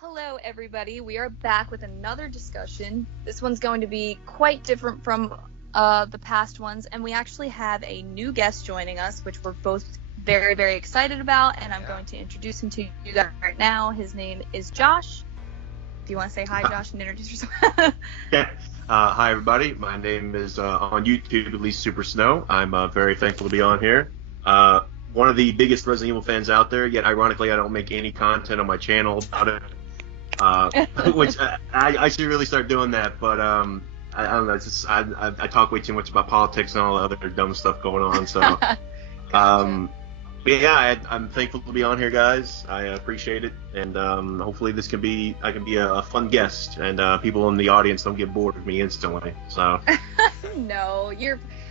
Hello, everybody. We are back with another discussion. This one's going to be quite different from the past ones, and we actually have a new guest joining us, which we're both very, very excited about, and I'm going to introduce him to you guys right now. His name is Josh. Do you want to say hi, Josh, and introduce yourself? Yeah. Hi, everybody. My name is, on YouTube, at least Supersnow. I'm very thankful to be on here. One of the biggest Resident Evil fans out there, yet ironically I don't make any content on my channel about it. Which I should really start doing that, but I don't know. It's just I talk way too much about politics and all the other dumb stuff going on. So, Gotcha. but yeah, I'm thankful to be on here, guys. I appreciate it, and hopefully I can be a fun guest, and people in the audience don't get bored of me instantly. So, No,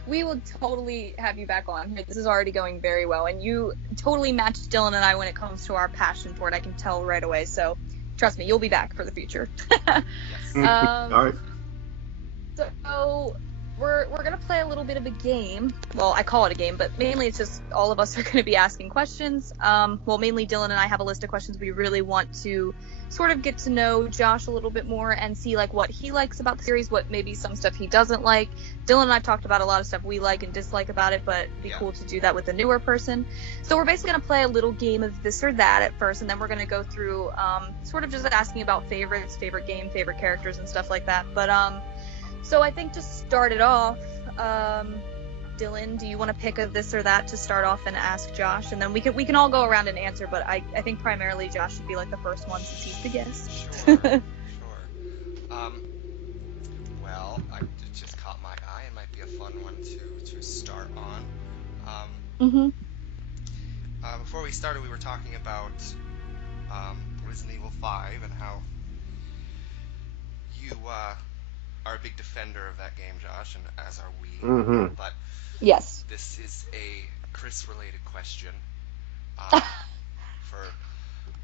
we will totally have you back on here. This is already going very well, and you totally match Dylan and I when it comes to our passion for it. I can tell right away. So, trust me, you'll be back for the future. all right. So we're gonna play a little bit of a game. Well, I call it a game, but mainly it's just all of us are gonna be asking questions. Well, mainly Dylan and I have a list of questions we really want to sort of get to know Josh a little bit more and see like what he likes about the series, what maybe some stuff he doesn't like. Dylan and I talked about a lot of stuff we like and dislike about it, but it'd be cool to do that with a newer person. So we're basically gonna play a little game of this or that at first, and then we're gonna go through sort of just asking about favorites, favorite game, favorite characters, and stuff like that. But so I think to start it off, Dylan, do you want to pick a this or that to start off and ask Josh, and then we can all go around and answer. But I think primarily Josh should be like the first one since he's the guest. Sure. Well, it just caught my eye. It might be a fun one to start on. Before we started, we were talking about Resident Evil 5 and how you are a big defender of that game, Josh, and as are we. But Yes. this is a Chris-related question. For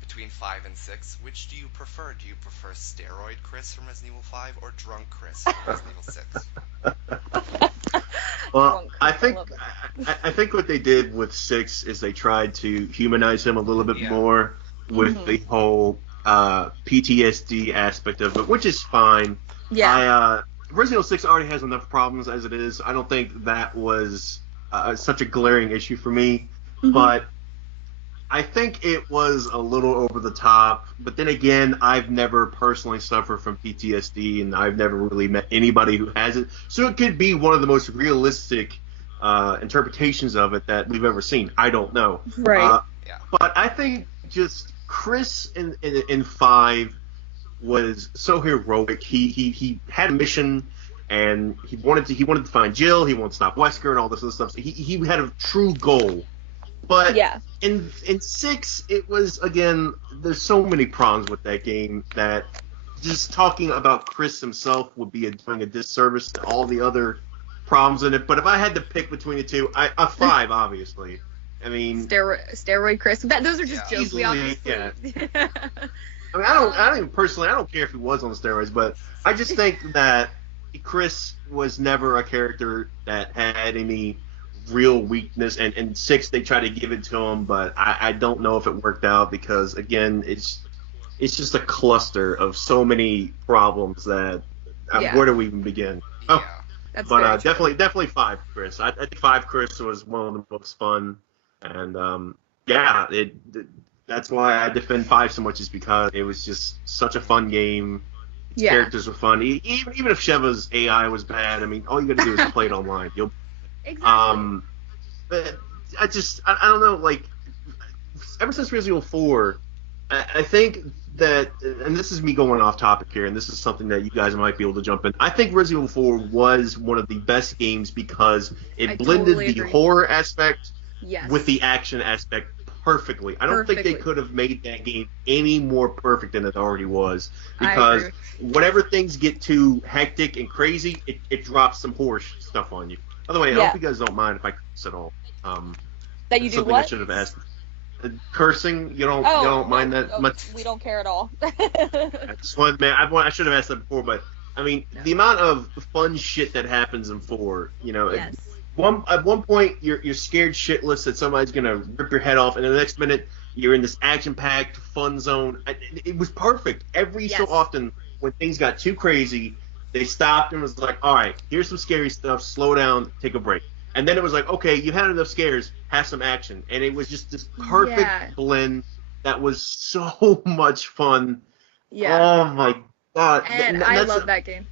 between 5 and 6, which do you prefer? Do you prefer steroid Chris from Resident Evil 5 or drunk Chris from Resident Evil 6? Well, I think what they did with 6 is they tried to humanize him a little bit more with the whole PTSD aspect of it, which is fine. Yeah. Resident Evil 6 already has enough problems as it is. I don't think that was such a glaring issue for me, but I think it was a little over the top. But then again, I've never personally suffered from PTSD, and I've never really met anybody who has it. So it could be one of the most realistic interpretations of it that we've ever seen. I don't know. Right. But I think just Chris in 5 was so heroic. He had a mission, and he wanted to find Jill. He wanted to stop Wesker and all this other stuff. So he had a true goal. But in 6, it was, again, there's so many problems with that game that just talking about Chris himself would be doing a disservice to all the other problems in it. But if I had to pick between the two, 5, obviously. I mean, steroid Chris. Those are just jokes. Easily, We obviously. yeah. I mean, I don't even personally, I don't care if he was on the steroids, but I just think that Chris was never a character that had any real weakness, and in 6 they tried to give it to him, but I don't know if it worked out because, again, it's just a cluster of so many problems that where do we even begin? That's but definitely 5 Chris. I think 5 Chris was one of the most fun, and that's why I defend 5 so much, is because it was just such a fun game. Its characters were fun. Even if Sheva's AI was bad, I mean, all you got to do is play it online. Exactly. But I don't know, like, ever since Resident Evil 4, I think that, and this is me going off topic here, and this is something that you guys might be able to jump in. I think Resident Evil 4 was one of the best games because it blended the horror aspect with the action aspect perfectly. I don't think they could have made that game any more perfect than it already was, because whenever things get too hectic and crazy, it drops some horror stuff on you. By the way, I hope you guys don't mind if I curse at all. That you do something what? I should have asked. Cursing, you don't mind that much? We don't care at all. I should have asked that before, but I mean, the amount of fun shit that happens in 4, at one point you're scared shitless that somebody's gonna rip your head off, and the next minute You're in this action-packed fun zone. It was perfect. Every so often, when things got too crazy, they stopped and was like, all right, here's some scary stuff. Slow down, take a break. And then it was like, okay, you've had enough scares. Have some action. And it was just this perfect blend that was so much fun. Yeah. Oh my god! And I love that game.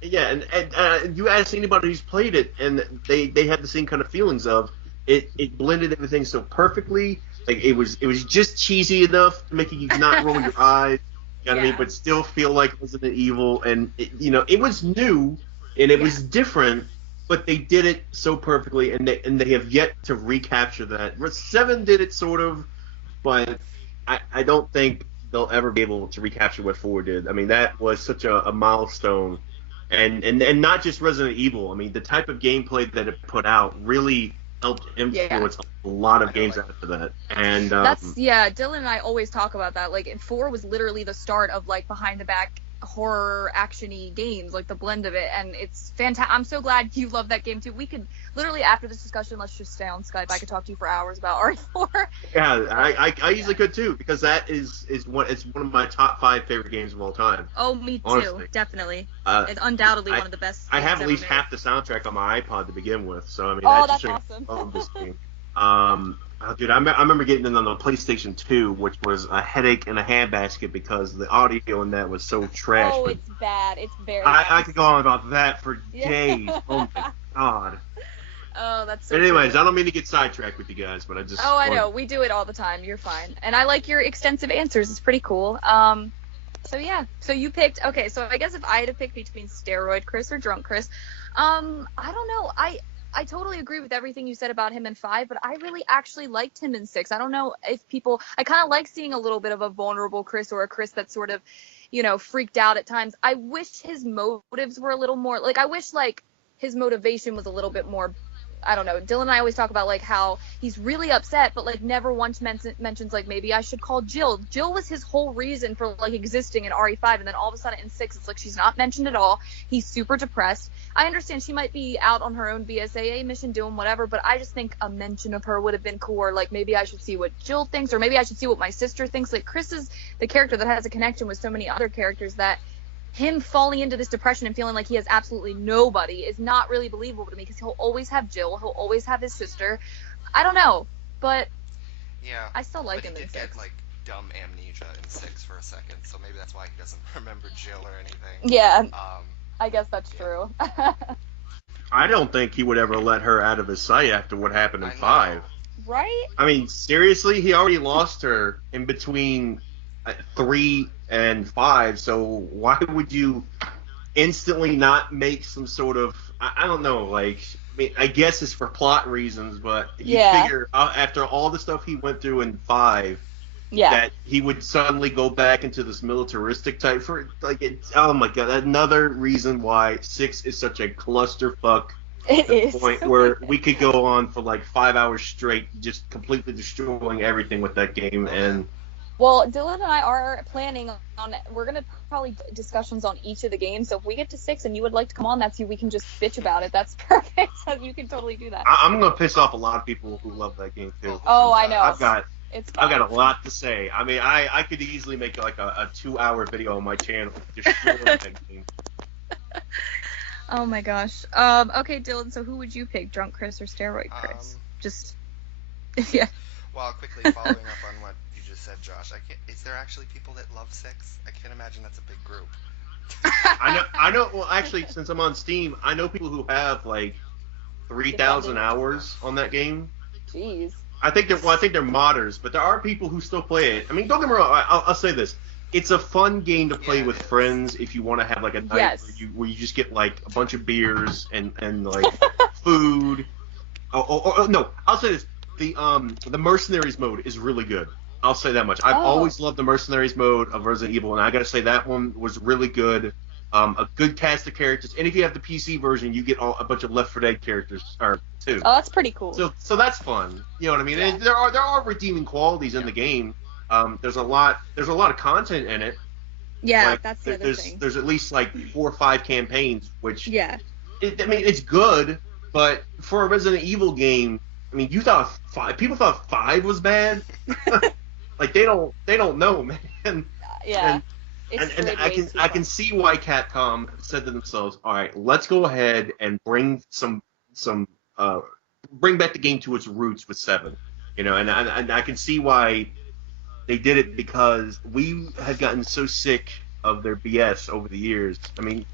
Yeah, and you ask anybody who's played it, and they had the same kind of feelings of it blended everything so perfectly. Like it was just cheesy enough, making you not roll your eyes. You know what I mean? But still feel like Resident Evil, and it was new and it was different, but they did it so perfectly, and they have yet to recapture that. 7 did it sort of, but I don't think they'll ever be able to recapture what 4 did. I mean, that was such a milestone, and not just Resident Evil. I mean, the type of gameplay that it put out really helped influence a lot of games after that. And Dylan and I always talk about that. Like, 4 was literally the start of like behind the back horror actiony games, like the blend of it, and it's fantastic. I'm so glad you love that game too. We could literally, after this discussion, let's just stay on Skype. I could talk to you for hours about RE4. Yeah, I usually could too, because that is one of my top 5 favorite games of all time. Oh, me too, honestly. Definitely. It's undoubtedly one of the best. I have at least half the soundtrack on my iPod to begin with, so I mean, that's awesome. I love this game. Dude, I remember getting it on the PlayStation 2, which was a headache and a handbasket because the audio in that was so trash. Oh, it's bad. It's very bad. I could go on about that for days. Oh, my God. Oh, that's so Anyways, cool. I don't mean to get sidetracked with you guys, but I just... Oh, I know. We do it all the time. You're fine. And I like your extensive answers. It's pretty cool. So, yeah. So you picked... Okay, so I guess if I had to pick between Steroid Chris or Drunk Chris, I don't know. I totally agree with everything you said about him in 5, but I really actually liked him in 6. I don't know if people... I kind of like seeing a little bit of a vulnerable Chris, or a Chris that's sort of, freaked out at times. I wish his motives were a little more... Like, I wish, his motivation was a little bit more... I don't know. Dylan and I always talk about, how he's really upset, but, never once mentions, maybe I should call Jill. Jill was his whole reason for, existing in RE5, and then all of a sudden in 6, it's she's not mentioned at all. He's super depressed. I understand she might be out on her own BSAA mission doing whatever, but I just think a mention of her would have been cool, or, maybe I should see what Jill thinks, or maybe I should see what my sister thinks. Chris is the character that has a connection with so many other characters that him falling into this depression and feeling like he has absolutely nobody is not really believable to me, because he'll always have Jill, he'll always have his sister. I don't know, but I still like him in 6. He did get dumb amnesia in 6 for a second, so maybe that's why he doesn't remember Jill or anything. Yeah, I guess that's true. I don't think he would ever let her out of his sight after what happened in 5. Right? I mean, seriously, he already lost her in between 3 and 5, so why would you instantly not make some sort of, I don't know, I mean, I guess it's for plot reasons, but you figure after all the stuff he went through in 5, that he would suddenly go back into this militaristic type oh my god, another reason why 6 is such a clusterfuck. It is. The point where we could go on for 5 hours straight, just completely destroying everything with that game. And well, Dylan and I are planning on, we're going to probably discussions on each of the games, so if we get to 6 and you would like to come on, we can just bitch about it. That's perfect. So you can totally do that. I'm going to piss off a lot of people who love that game too. Oh, I know. I've got a lot to say. I mean, I could easily make a 2-hour video on my channel destroying that game. Oh my gosh. Okay, Dylan, so who would you pick, Drunk Chris or Steroid Chris? Yeah. Well, quickly following up on what you just said, Josh, is there actually people that love 6? I can't imagine that's a big group. I know. Well, actually, since I'm on Steam, I know people who have 3,000 hours on that game. Jeez. I think they're modders, but there are people who still play it. I mean, don't get me wrong. I'll say this: it's a fun game to play with friends if you want to have a night where you just get a bunch of beers and food. No, I'll say this: the Mercenaries mode is really good. I'll say that much. I've always loved the Mercenaries mode of Resident Evil, and I gotta say that one was really good. A good cast of characters, and if you have the PC version, you get a bunch of Left 4 Dead characters too. Oh, that's pretty cool. So that's fun. You know what I mean? And there are redeeming qualities in the game. There's a lot of content in it. Yeah, that's the other thing. There's at least 4 or 5 campaigns, which it's good, but for a Resident Evil game, I mean, people thought 5 was bad. like they don't know, man. Yeah. And It's and I can see why Capcom said to themselves, all right, let's go ahead and bring bring back the game to its roots with 7. And I can see why they did it, because we had gotten so sick of their BS over the years. I mean,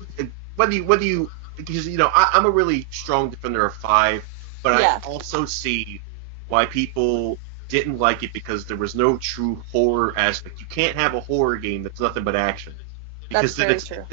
whether you because I'm a really strong defender of 5, but I also see why people didn't like it, because there was no true horror aspect. You can't have a horror game that's nothing but action, because then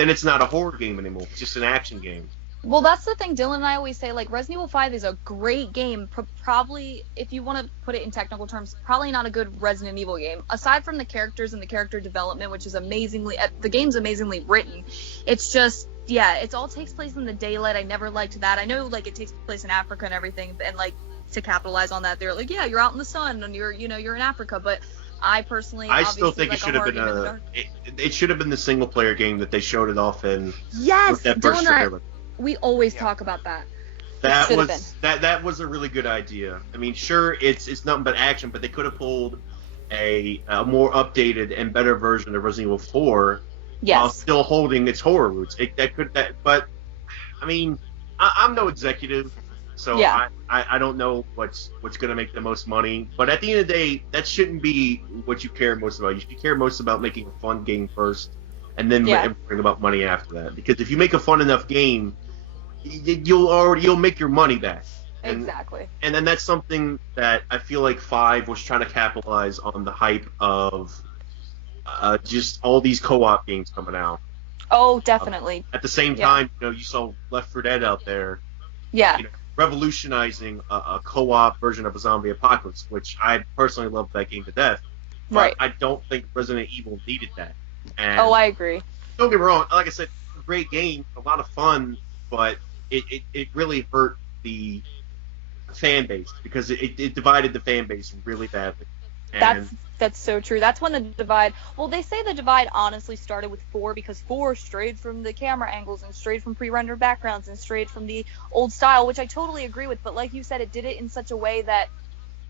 it's not a horror game anymore. It's just an action game. Well, that's the thing. Dylan and I always say, like, Resident Evil 5 is a great game. Probably, if you want to put it in technical terms, probably not a good Resident Evil game. Aside from the characters and the character development, which is the game's amazingly written. It's just, it all takes place in the daylight. I never liked that. I know, like, it takes place in Africa and everything, and, like, to capitalize on that, they're like, yeah, you're out in the sun and you're in Africa, but I personally, I still think it should have been it should have been the single player game that they showed it off in. Yes, that first trailer. We always talk about that. That was a really good idea. I mean, sure, it's nothing but action, but they could have pulled a more updated and better version of Resident Evil 4 while still holding its horror roots. But I mean, I'm no executive, so I don't know what's going to make the most money. But at the end of the day, that shouldn't be what you care most about. You should care most about making a fun game first, and then bring about money after that. Because if you make a fun enough game, you'll make your money back. Exactly. And then that's something that I feel like 5 was trying to capitalize on, the hype of just all these co-op games coming out. Oh, definitely. At the same time, you saw Left 4 Dead out there. Yeah. Revolutionizing a co-op version of a zombie apocalypse, which I personally love that game to death. But right. I don't think Resident Evil needed that. And I agree. Don't get me wrong. Like I said, great game, a lot of fun, but it really hurt the fan base, because it divided the fan base really badly. And that's so true. That's when the divide. Well, they say the divide honestly started with 4, because 4 strayed from the camera angles and strayed from pre-rendered backgrounds and strayed from the old style, which I totally agree with. But like you said, it did it in such a way that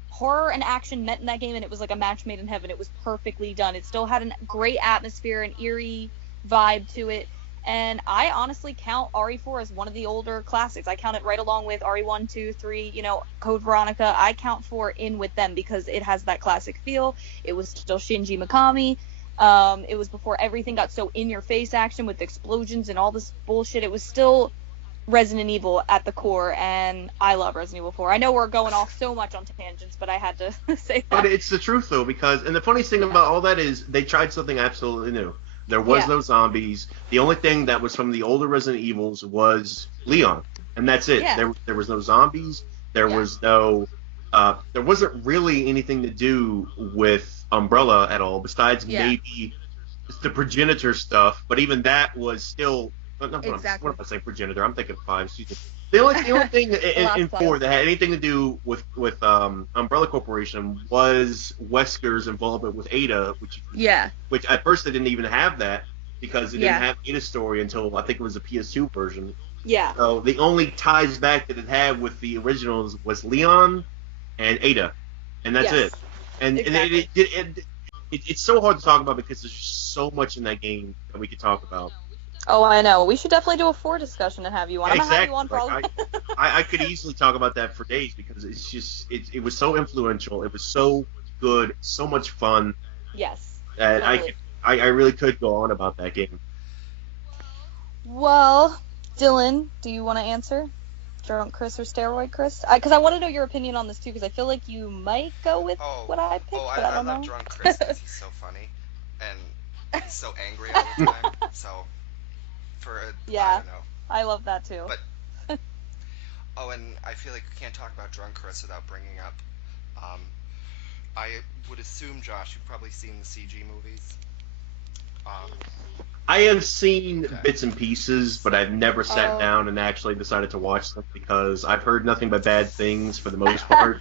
horror and action met in that game, and it was like a match made in heaven. It was perfectly done. It still had a great atmosphere, an eerie vibe to it. And I honestly count RE4 as one of the older classics. I count it right along with RE1, 2, 3, Code Veronica. I count 4 in with them because it has that classic feel. It was still Shinji Mikami. It was before everything got so in-your-face action with explosions and all this bullshit. It was still Resident Evil at the core, and I love Resident Evil 4. I know we're going off so much on tangents, but I had to say that. But it's the truth, though, and the funniest thing about all that is they tried something absolutely new. There was no zombies. The only thing that was from the older Resident Evils was Leon, and that's it. Yeah. There was no zombies. There was no. There wasn't really anything to do with Umbrella at all, besides maybe the progenitor stuff. But even that was still. Exactly. What am I saying? Progenitor. I'm thinking 5. Excuse me. The only thing in 4 that had anything to do with Umbrella Corporation was Wesker's involvement with Ada, which at first they didn't even have that, because they didn't have Ada story until I think it was a PS2 version. Yeah. So the only ties back that it had with the originals was Leon and Ada, and that's it. And, exactly. and it's so hard to talk about, because there's just so much in that game that we could talk about. Oh, I know. We should definitely do a 4 discussion and have you on. I'm gonna have you on probably. I could easily talk about that for days, because it's just it was so influential. It was so good, so much fun. Yes. That totally. I really could go on about that game. Well, Dylan, do you want to answer? Drunk Chris or Steroid Chris? Because I want to know your opinion on this too, because I feel like you might go with what I picked. Oh, but I don't love know. Drunk Chris because he's so funny and he's so angry all the time. So. I don't know. I love that too. But and I feel like we can't talk about Drunk Chris without bringing up. I would assume, Josh, you've probably seen the CG movies. I have seen bits and pieces, but I've never sat down and actually decided to watch them, because I've heard nothing but bad things for the most part.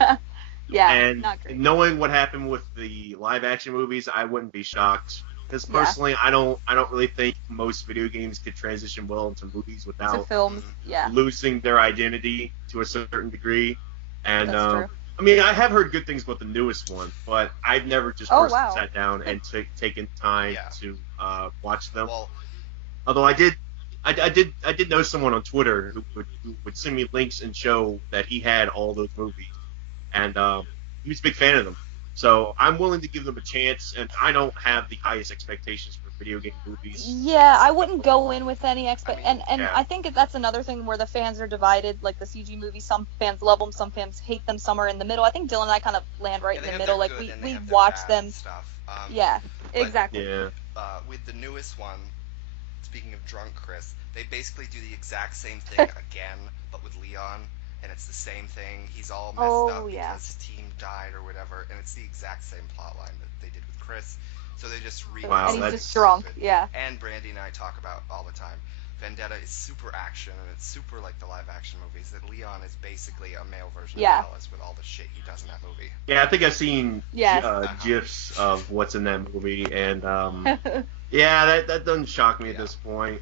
And not great. Knowing what happened with the live action movies, I wouldn't be shocked. Because personally, I don't really think most video games could transition well into movies without films, losing their identity to a certain degree. And That's true. I mean, I have heard good things about the newest one, but I've never just personally sat down and taken time to watch them. Well, although I did know someone on Twitter who would send me links and show that he had all those movies, and he was a big fan of them. So I'm willing to give them a chance, and I don't have the highest expectations for video game movies. Yeah, I wouldn't go in with any I think that's another thing where the fans are divided. Like the CG movies, some fans love them, some fans hate them, some are in the middle. I think Dylan and I kind of land right in the middle. Like we watch them. Stuff. Exactly. Yeah. With the newest one, speaking of drunk Chris, they basically do the exact same thing again, but with Leon. And it's the same thing. He's all messed up because his team died or whatever, and it's the exact same plot line that they did with Chris. So they just and he's just drunk, And Brandy and I talk about all the time. Vendetta is super action, and it's super like the live action movies. That Leon is basically a male version of Alice with all the shit he does in that movie. Yeah, I think I've seen GIFs of what's in that movie, and that doesn't shock me at this point.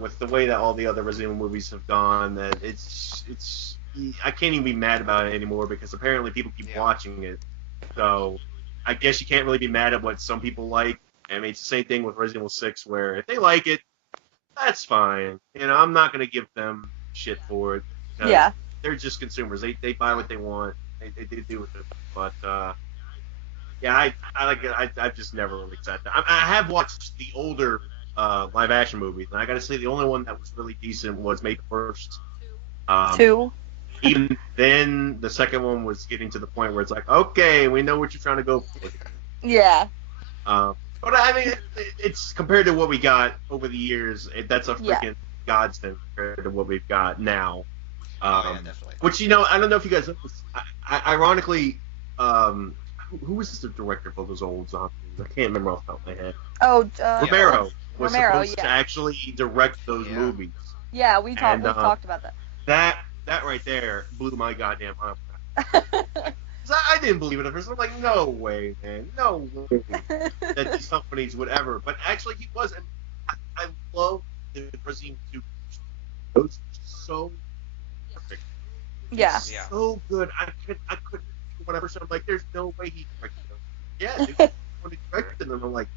With the way that all the other Resident Evil movies have gone, that it's I can't even be mad about it anymore because apparently people keep watching it. So I guess you can't really be mad at what some people like. I mean, it's the same thing with Resident Evil 6, where if they like it, that's fine. You know, I'm not going to give them shit for it. Yeah. They're just consumers. They buy what they want. They do with it. But, I like it. I've just never really sat down. I have watched the older live action movies, and I got to say the only one that was really decent was May 1st. 2. Even then, the second one was getting to the point where it's like, okay, we know what you're trying to go for. Yeah. But I mean, it's compared to what we got over the years. That's a freaking godsend compared to what we've got now. Definitely. Which, I don't know if you guys. Ironically, who was the director for those old zombies? I can't remember off the top of my head. Romero was supposed to actually direct those movies. Yeah, we talked about that. That right there blew my goddamn mind. I didn't believe it at first. I'm like, no way, man. No way that these companies would ever. But actually, he was. And I love the Resident Evil 2. It was so perfect. Yeah. So good. I couldn't. Whatever. So I'm like, there's no way he directed them. Yeah, dude. When he directed them, I'm like,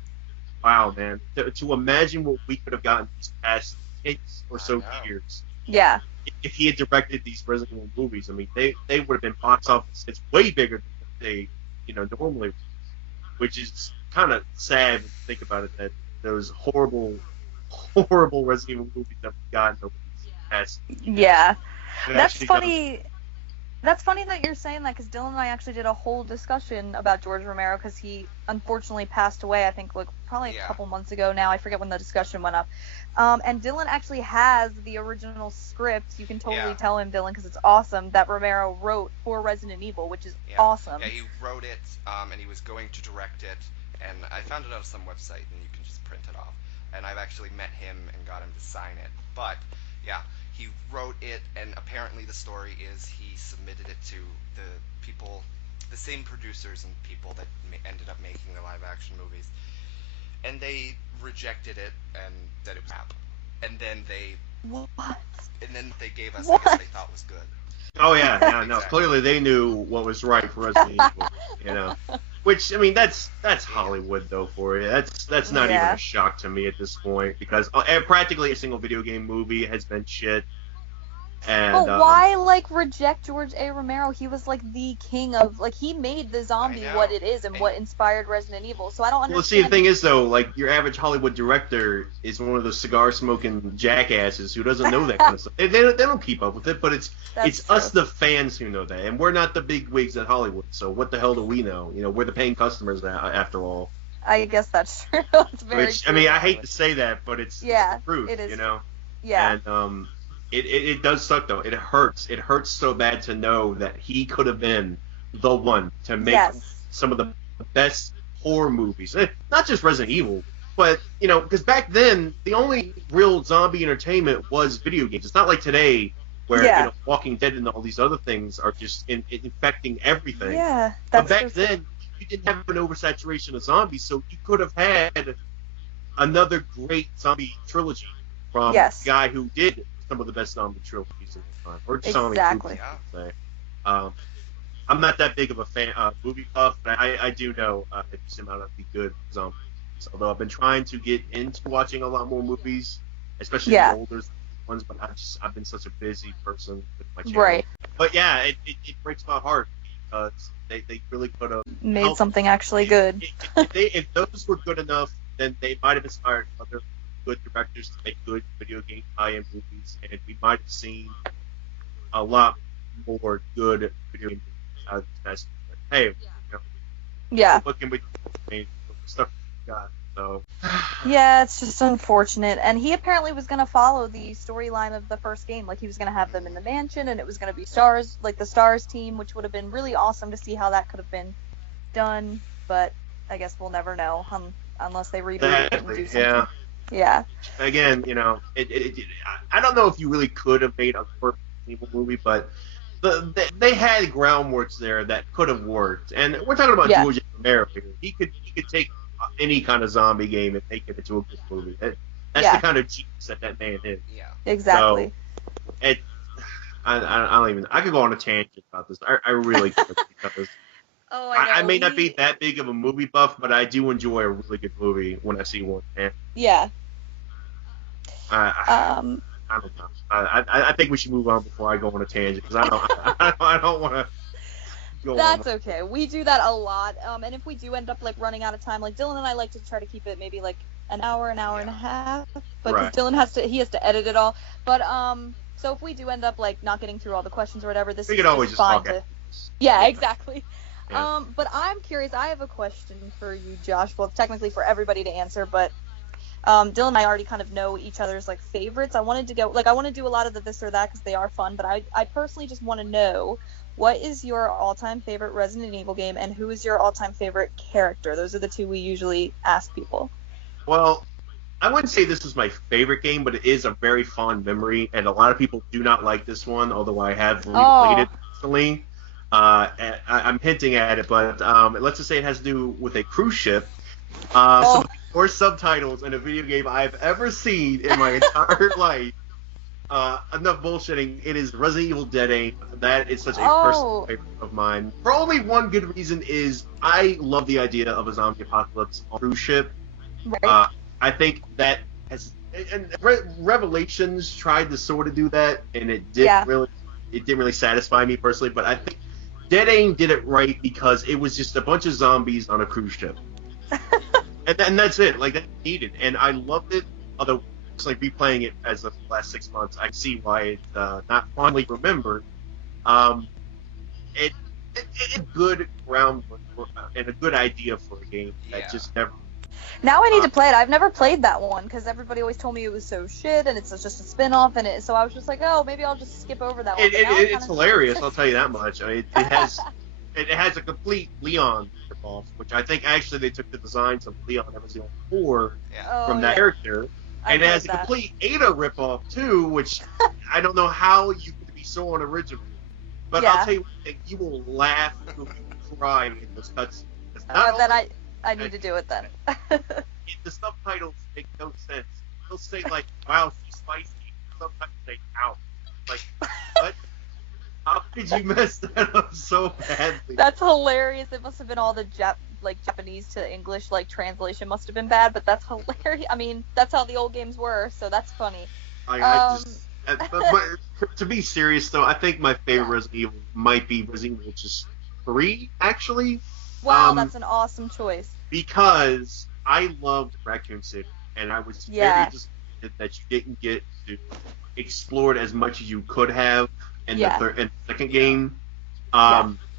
wow, man. To imagine what we could have gotten these past 6 or so years. Yeah. If he had directed these Resident Evil movies, I mean, they would have been box office. It's way bigger than they, normally would, which is kind of sad when you think about it, that those horrible Resident Evil movies that we've gotten over these past. Yeah. That's funny. That's funny that you're saying that, because Dylan and I actually did a whole discussion about George Romero, because he unfortunately passed away, I think, probably a couple months ago now. I forget when the discussion went up. And Dylan actually has the original script. You can totally tell him, Dylan, because it's awesome, that Romero wrote for Resident Evil, which is awesome. Yeah, he wrote it, and he was going to direct it, and I found it on some website, and you can just print it off. And I've actually met him and got him to sign it. But, yeah, he wrote it, and apparently the story is he submitted it to the people, the same producers and people that ended up making the live-action movies. And they rejected it, and that it was crap. And then they gave us what they thought was good. Oh yeah, no. Exactly. Clearly they knew what was right for Resident Evil, Which, I mean, that's Hollywood though for you. That's not even a shock to me at this point, because practically a single video game movie has been shit. And, but why reject George A. Romero? He was the king of he made the zombie what it is and what inspired Resident Evil. So I don't understand. Well, see, the thing is though, your average Hollywood director is one of those cigar smoking jackasses who doesn't know that kind of stuff. They don't keep up with it, but it's us, the fans, who know that, and we're not the big wigs at Hollywood. So what the hell do we know? We're the paying customers after all. I guess that's true. It's very true. I mean, I hate to say that, but it's the truth. It is. Yeah. And It does suck though. It hurts. It hurts so bad to know that he could have been the one to make some of the best horror movies. Not just Resident Evil, but because back then the only real zombie entertainment was video games. It's not like today where Walking Dead and all these other things are just infecting everything. Yeah, but back then you didn't have an oversaturation of zombies, so you could have had another great zombie trilogy from the guy who did some of the best zombie trilogies in the time, or just zombie movies, I would say. I'm not that big of a fan movie buff, but I do know a decent amount of the good zombies. Although I've been trying to get into watching a lot more movies, especially the older ones, but I've been such a busy person with my channel. Right. But yeah, it breaks my heart because they really could have made something actually good. If those were good enough, then they might have inspired other good directors to make good video game tie-in movies, and we might have seen a lot more good video game movies out of this past year. Hey, you know, yeah, what can we do? I mean, stuff we got. So yeah, it's just unfortunate. And he apparently was going to follow the storyline of the first game. Like, he was going to have them in the mansion, and it was going to be Stars, like the Stars team, which would have been really awesome to see how that could have been done. But I guess we'll never know unless they reboot it and do something. Yeah. Again, you know, I don't know if you really could have made a perfect evil movie, but they had groundworks there that could have worked. And we're talking about George Romero here. He could take any kind of zombie game and make it into a good movie. That's the kind of genius that man is. Yeah. Exactly. So, I don't even. I could go on a tangent about this. I really could because I may not be that big of a movie buff, but I do enjoy a really good movie when I see one. And yeah. I don't know. I think we should move on before I go on a tangent because I don't want to. That's okay. We do that a lot. And if we do end up like running out of time, like Dylan and I like to try to keep it maybe like an hour and a half, but Dylan has to edit it all. But so if we do end up like not getting through all the questions or whatever, this is always fine to. Yeah, exactly. Yeah. But I'm curious. I have a question for you, Josh. Well, technically for everybody to answer, but Dylan and I already kind of know each other's like favorites. I wanted to I want to do a lot of the this or that because they are fun, but I personally just want to know, what is your all-time favorite Resident Evil game, and who is your all-time favorite character? Those are the two we usually ask people. Well, I wouldn't say this is my favorite game, but it is a very fond memory, and a lot of people do not like this one, although I have replayed it recently. I'm hinting at it, but let's just say it has to do with a cruise ship. Some of the worst subtitles in a video game I've ever seen in my entire life. Enough bullshitting. It is Resident Evil Dead Aim. That is such a personal favorite of mine. For only one good reason is I love the idea of a zombie apocalypse on a cruise ship. Right. I think that has Revelations tried to sort of do that, and it didn't really satisfy me personally. But I think Dead Aim did it right because it was just a bunch of zombies on a cruise ship, and that's it. Like, that's needed, and I loved it. Although, it's like replaying it as of the last 6 months, I see why it's not fondly remembered. It's good groundwork and a good idea for a game that just never. Now I need to play it. I've never played that one because everybody always told me it was so shit and it's just a spin-off, and so I was just like, oh, maybe I'll just skip over that one. It's hilarious, I'll tell you that much. I mean, it has a complete Leon ripoff, which I think actually they took the designs of Leon Nemesis 4 from that character. And it has a complete Ada ripoff too, which I don't know how you could be so unoriginal. But I'll tell you one thing, you will laugh, you will cry in those cutscenes. Then I need to do it then. The subtitles make no sense. They'll say like, "Wow, she's spicy." Sometimes say, "Ow." Like, what? How could you mess that up so badly? That's hilarious. It must have been all the Japanese to English translation must have been bad, but that's hilarious. I mean, that's how the old games were, so that's funny. But to be serious though, I think my favorite Resident Evil might be Resident Evil 3, actually. Wow, that's an awesome choice. Because I loved Raccoon City, and I was very disappointed that you didn't get to explore it as much as you could have in the second game.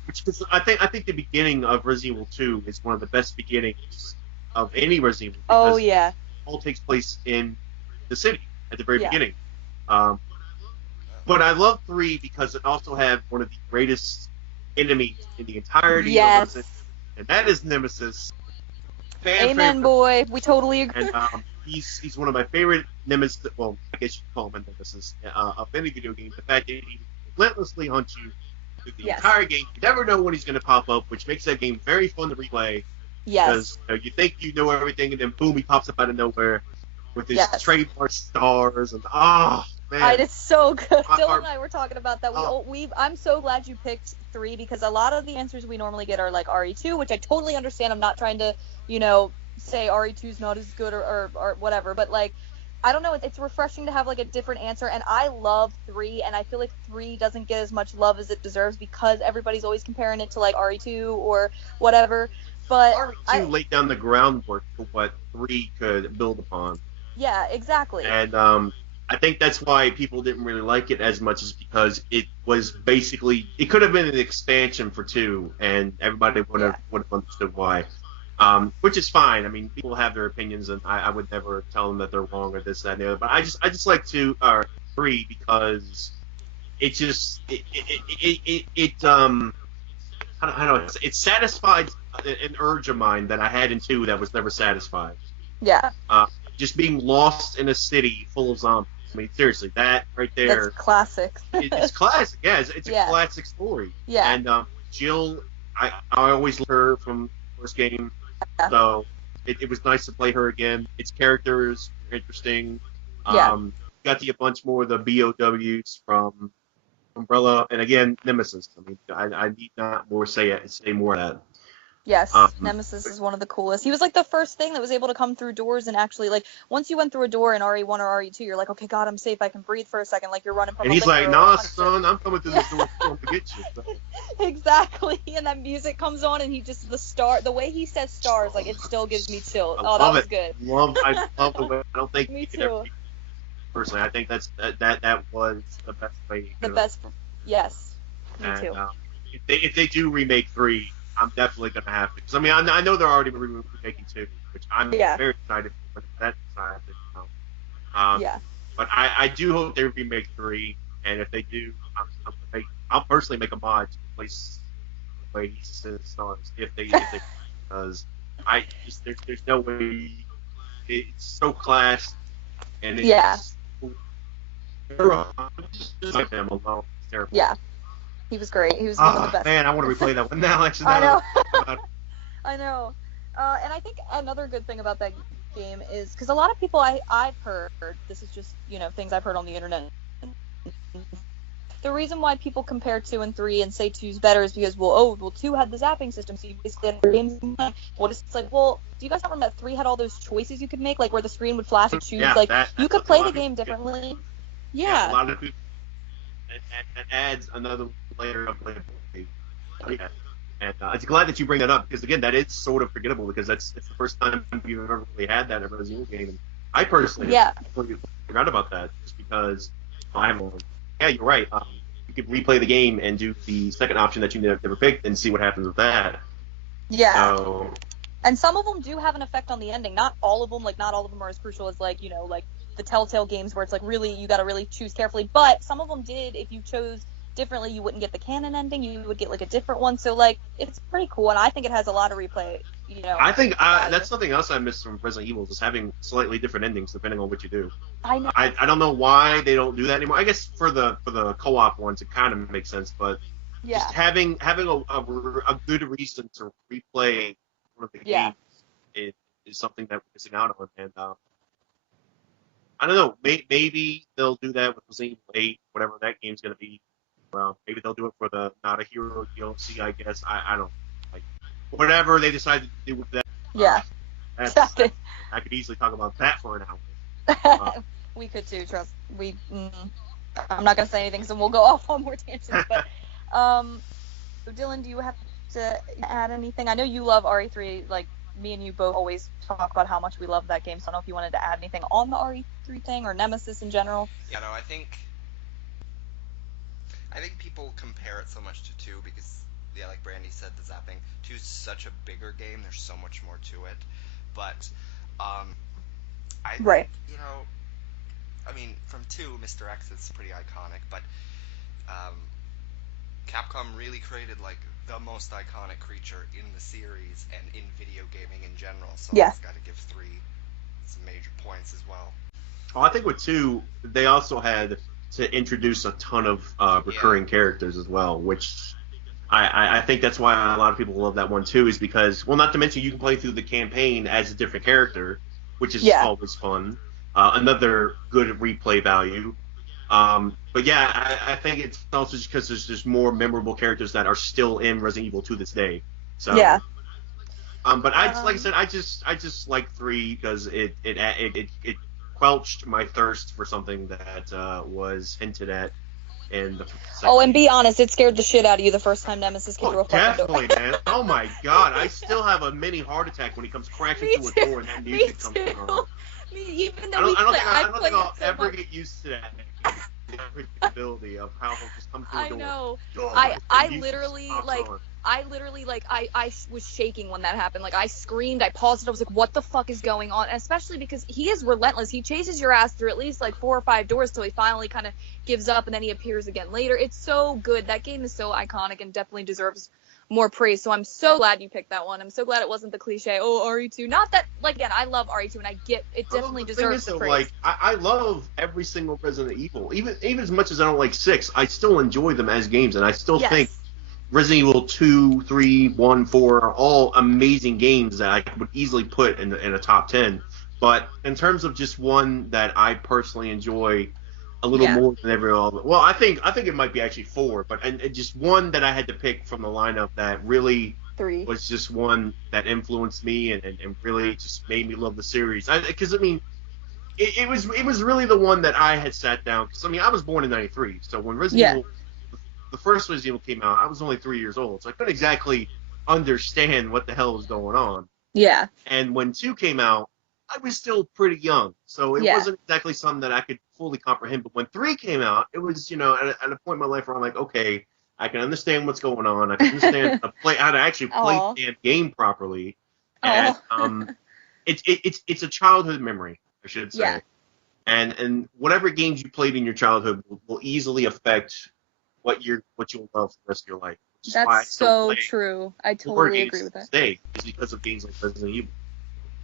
Which is, I think the beginning of Resident Evil 2 is one of the best beginnings of any Resident Evil. Because it all takes place in the city at the very beginning. But I love 3 because it also had one of the greatest enemies in the entirety of Resident Evil, and that is Nemesis. Amen, boy. We totally agree. And he's one of my favorite Nemesis. Well, I guess you could call him a Nemesis of any video game. The fact that he relentlessly hunts you through the entire game. You never know when he's going to pop up, which makes that game very fun to replay. Yes. Because you think you know everything, and then boom, he pops up out of nowhere with his trademark stars, and man. It's so good. Dylan and I were talking about that. I'm so glad you picked 3 because a lot of the answers we normally get are like RE2, which I totally understand. I'm not trying to, say RE2 is not as good or whatever, but like, I don't know. It's refreshing to have like a different answer, and I love 3, and I feel like 3 doesn't get as much love as it deserves because everybody's always comparing it to like RE2 or whatever. But RE2 laid down the groundwork for what 3 could build upon. Yeah, exactly. And I think that's why people didn't really like it as much, is because it was basically, it could have been an expansion for 2, and everybody would have understood why. Which is fine. I mean, people have their opinions, and I would never tell them that they're wrong or this, that, and the other. But I just like 3 because it just it satisfied an urge of mine that I had in 2 that was never satisfied. Yeah. Just being lost in a city full of zombies. I mean, seriously, that right there. That's classic. It's classic. Yeah, it's a classic story. Yeah. And Jill, I always loved her from the first game. Yeah. So it was nice to play her again. Its characters were interesting. Got to get a bunch more of the BOWs from Umbrella, and again, Nemesis. I mean, I need not say more of that. Yes, Nemesis is one of the coolest. He was like the first thing that was able to come through doors and actually, like, once you went through a door in RE1 or RE2, you're like, okay, God, I'm safe. I can breathe for a second. Like, you're running from. And he's like, nah, son, I'm coming through this door to get you. So. Exactly. And that music comes on, and he just the way he says stars, like, it still gives me chills. Oh, that was good. I love the way. I don't think me too. Personally, I think that was the best way. The best. Yes. Me too. If they do remake 3. I'm definitely going to have to. Because, I mean, I know they're already remaking 2, which I'm very excited for that side of it. But I do hope they remake 3, and if they do, I'll personally make a mod to replace the way he says stars. If they because there's no way. It's so class, and it's just like them alone. It's terrible. Yeah. He was great. He was one of the best. Man, I want to replay that one now. Actually, I know. I know. And I think another good thing about that game is because a lot of people I've heard, this is just things I've heard on the internet. The reason why people compare 2 and 3 and say 2's better is because 2 had the zapping system, so you basically had games. Well, it's like, well, do you guys not remember that 3 had all those choices you could make, like where the screen would flash and choose? Yeah, like you could play the game differently. Yeah. A lot of people. It adds another layer of playability. And it's glad that you bring that up because again, that is sort of forgettable because it's the first time you've ever really had that in a Resident Evil game. And I personally forgot about that just because you're right. You could replay the game and do the second option that you never picked and see what happens with that. Yeah. So, and some of them do have an effect on the ending. Not all of them. Like not all of them are as crucial as like the Telltale games where it's like really you got to really choose carefully, but some of them did. If you chose differently, you wouldn't get the canon ending, you would get like a different one, so like it's pretty cool, and I think it has a lot of replay. I think that's something else I miss from Resident Evil is having slightly different endings depending on what you do. I know. I don't know why they don't do that anymore. I guess for the co-op ones it kind of makes sense, but just having a good reason to replay one of the games is something that we're missing out on, and I don't know. Maybe they'll do that with Resident Evil 8, whatever that game's going to be. Maybe they'll do it for the Not a Hero DLC, I guess. I don't know. Like, whatever they decide to do with that. Yeah. Exactly. I could easily talk about that for an hour. We could too, trust. I'm not going to say anything, so we'll go off on more tangents. But, Dylan, do you have to add anything? I know you love RE3, like, me and you both always talk about how much we love that game, so I don't know if you wanted to add anything on the RE3 thing or Nemesis in general. Yeah, no, I think people compare it so much to 2 because, like Brandy said, the zapping, 2 is such a bigger game, there's so much more to it, but, I mean, from 2, Mr. X is pretty iconic, but, Capcom really created, like, the most iconic creature in the series and in video gaming in general, so I've got to give 3 some major points as well. Oh, I think with 2, they also had to introduce a ton of recurring characters as well, which I think that's why a lot of people love that one too, is because, well, not to mention you can play through the campaign as a different character, which is always fun. Another good replay value. But yeah, I think it's also just because there's just more memorable characters that are still in Resident Evil to this day. So Yeah. But like I said, I just like 3 because it quelched my thirst for something that was hinted at in the second. Oh, and be honest, it scared the shit out of you the first time Nemesis came through a fucking door. Definitely, man. Oh my god, I still have a mini heart attack when he comes crashing Me through too. a door and that music comes too. on. Even though I don't think I'll so ever much. get used to that. The unpredictability of how he'll just come through I the door. know. Oh, I the music literally pops like. on. I was shaking when that happened. Like, I screamed, I paused it, I was like, what the fuck is going on? And especially because he is relentless. He chases your ass through at least, like, 4 or 5 doors till he finally kind of gives up, and then he appears again later. It's so good. That game is so iconic and definitely deserves more praise. So I'm so glad you picked that one. I'm so glad it wasn't the cliche, oh, RE2. Not that, like, again, I love RE2, and I get it definitely deserves the praise. Like, I love every single Resident Evil. Even as much as I don't like 6, I still enjoy them as games, and I still think Resident Evil 2, 3, 1, 4 are all amazing games that I would easily put in a top 10. But in terms of just one that I personally enjoy a little more than every other, well, I think it might be actually 4, but and just one that I had to pick from the lineup that really 3 was just one that influenced me and really just made me love the series. Because I mean, it was really the one that I had sat down. Because I mean, I was born in '93, so when Resident Evil, the first Resident Evil came out, I was only 3 years old, so I couldn't exactly understand what the hell was going on. Yeah. And when 2 came out, I was still pretty young, so it wasn't exactly something that I could fully comprehend. But when 3 came out, it was, at a point in my life where I'm like, okay, I can understand what's going on. I can understand how to actually play the damn game properly. And it's a childhood memory, I should say. Yeah. And whatever games you played in your childhood will easily affect what you'll love for the rest of your life. That's so true. I totally agree with that. Today is because of games like Resident Evil.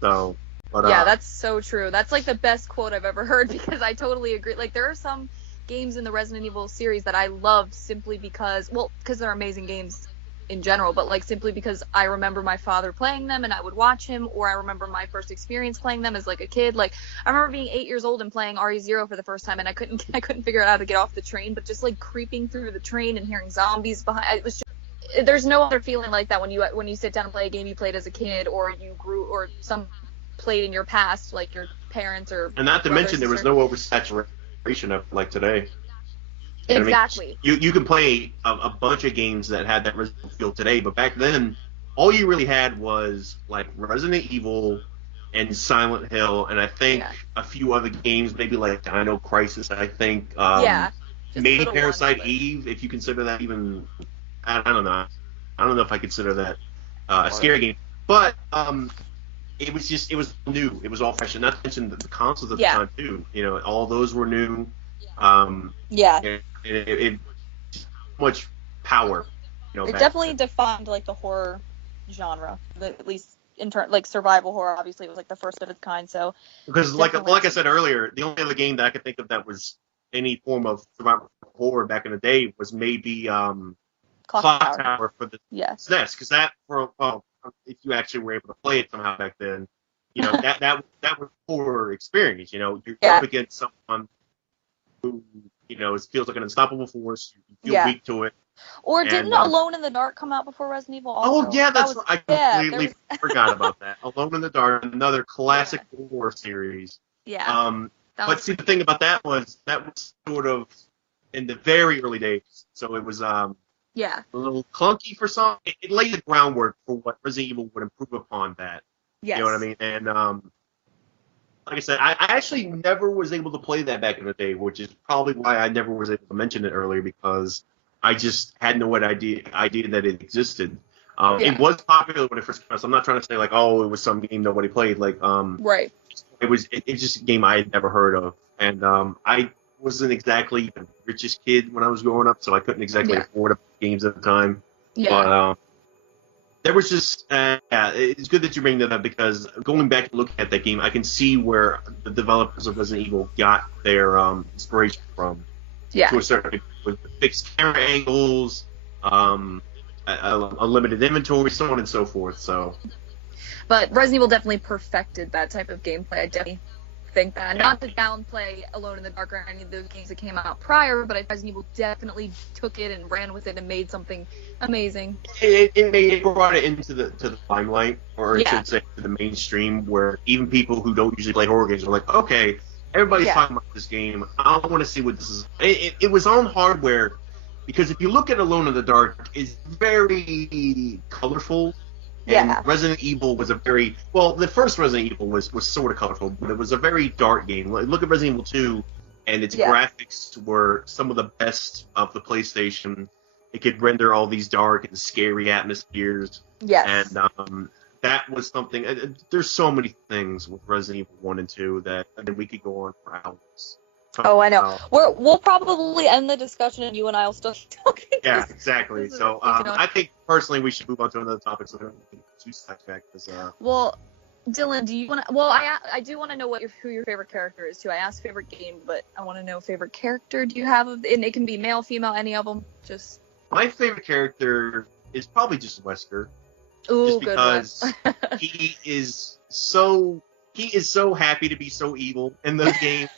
So, but, yeah, that's so true. That's like the best quote I've ever heard, because I totally agree. Like, there are some games in the Resident Evil series that I love simply because they're amazing games in general, but like simply because I remember my father playing them and I would watch him, or I remember my first experience playing them as like a kid. Like, I remember being 8 years old and playing RE0 for the first time, and I couldn't figure out how to get off the train, but just like creeping through the train and hearing zombies behind, it was just, there's no other feeling like that when you sit down and play a game you played as a kid, or you grew, or some played in your past, like your parents or and not to mention there was no oversaturation of like today. Exactly. I mean, you can play a bunch of games that had that Resident Evil feel today, but back then, all you really had was like Resident Evil and Silent Hill, and I think a few other games, maybe like Dino Crisis. I think maybe Parasite Eve, if you consider that even. I don't know. I don't know if I consider that a scary game, but it was new. It was all fresh, and not to mention the consoles at the time too. All those were new. It much power. It definitely defined like the horror genre, at least in turn, like survival horror. Obviously, it was like the first of its kind. So because like I said earlier, the only other game that I could think of that was any form of survival horror back in the day was maybe Clock Tower for the SNES, because that if you actually were able to play it somehow back then, that was a horror experience. You're up against someone who feels like an unstoppable force. You feel weak to it. Or didn't Alone in the Dark come out before Resident Evil also? Oh yeah, I completely forgot about that. Alone in the Dark, another classic horror series. Yeah. But see, the thing about that was sort of in the very early days, so it was a little clunky for some. It laid the groundwork for what Resident Evil would improve upon that. Yes. You know what I mean? And like I said, I actually never was able to play that back in the day, which is probably why I never was able to mention it earlier, because I just had no idea that it existed. It was popular when it first came out, so I'm not trying to say like, oh, it was some game nobody played. Like, right. It's just a game I had never heard of, and I wasn't exactly the richest kid when I was growing up, so I couldn't exactly afford games at the time. Yeah. But there was just it's good that you bring that up, because going back and looking at that game, I can see where the developers of Resident Evil got their inspiration from. Yeah. To a certain degree, with fixed camera angles, a limited inventory, so on and so forth. So. But Resident Evil definitely perfected that type of gameplay. I definitely think that. Not to downplay Alone in the Dark or any of those games that came out prior, but Resident Evil definitely took it and ran with it and made something amazing. It brought it into the limelight, or I should say to the mainstream, where even people who don't usually play horror games are like, okay, everybody's talking about this game. I want to see what this is. It was on hardware, because if you look at Alone in the Dark, it's very colorful. And Resident Evil was the first Resident Evil was sort of colorful, but it was a very dark game. Look at Resident Evil 2, and its graphics were some of the best of the PlayStation. It could render all these dark and scary atmospheres. Yes. And that was something. There's so many things with Resident Evil 1 and 2 that we could go on for hours. Oh, I know. We'll probably end the discussion, and you and I will still keep talking. Yeah, exactly. So I think personally we should move on to another topic. So we don't get too sidetracked. Well, Dylan, do you want to? Well, I do want to know who your favorite character is too. I asked favorite game, but I want to know favorite character. Do you have? And it can be male, female, any of them. Just. My favorite character is probably just Wesker. Ooh, just because he is so happy to be so evil in the game.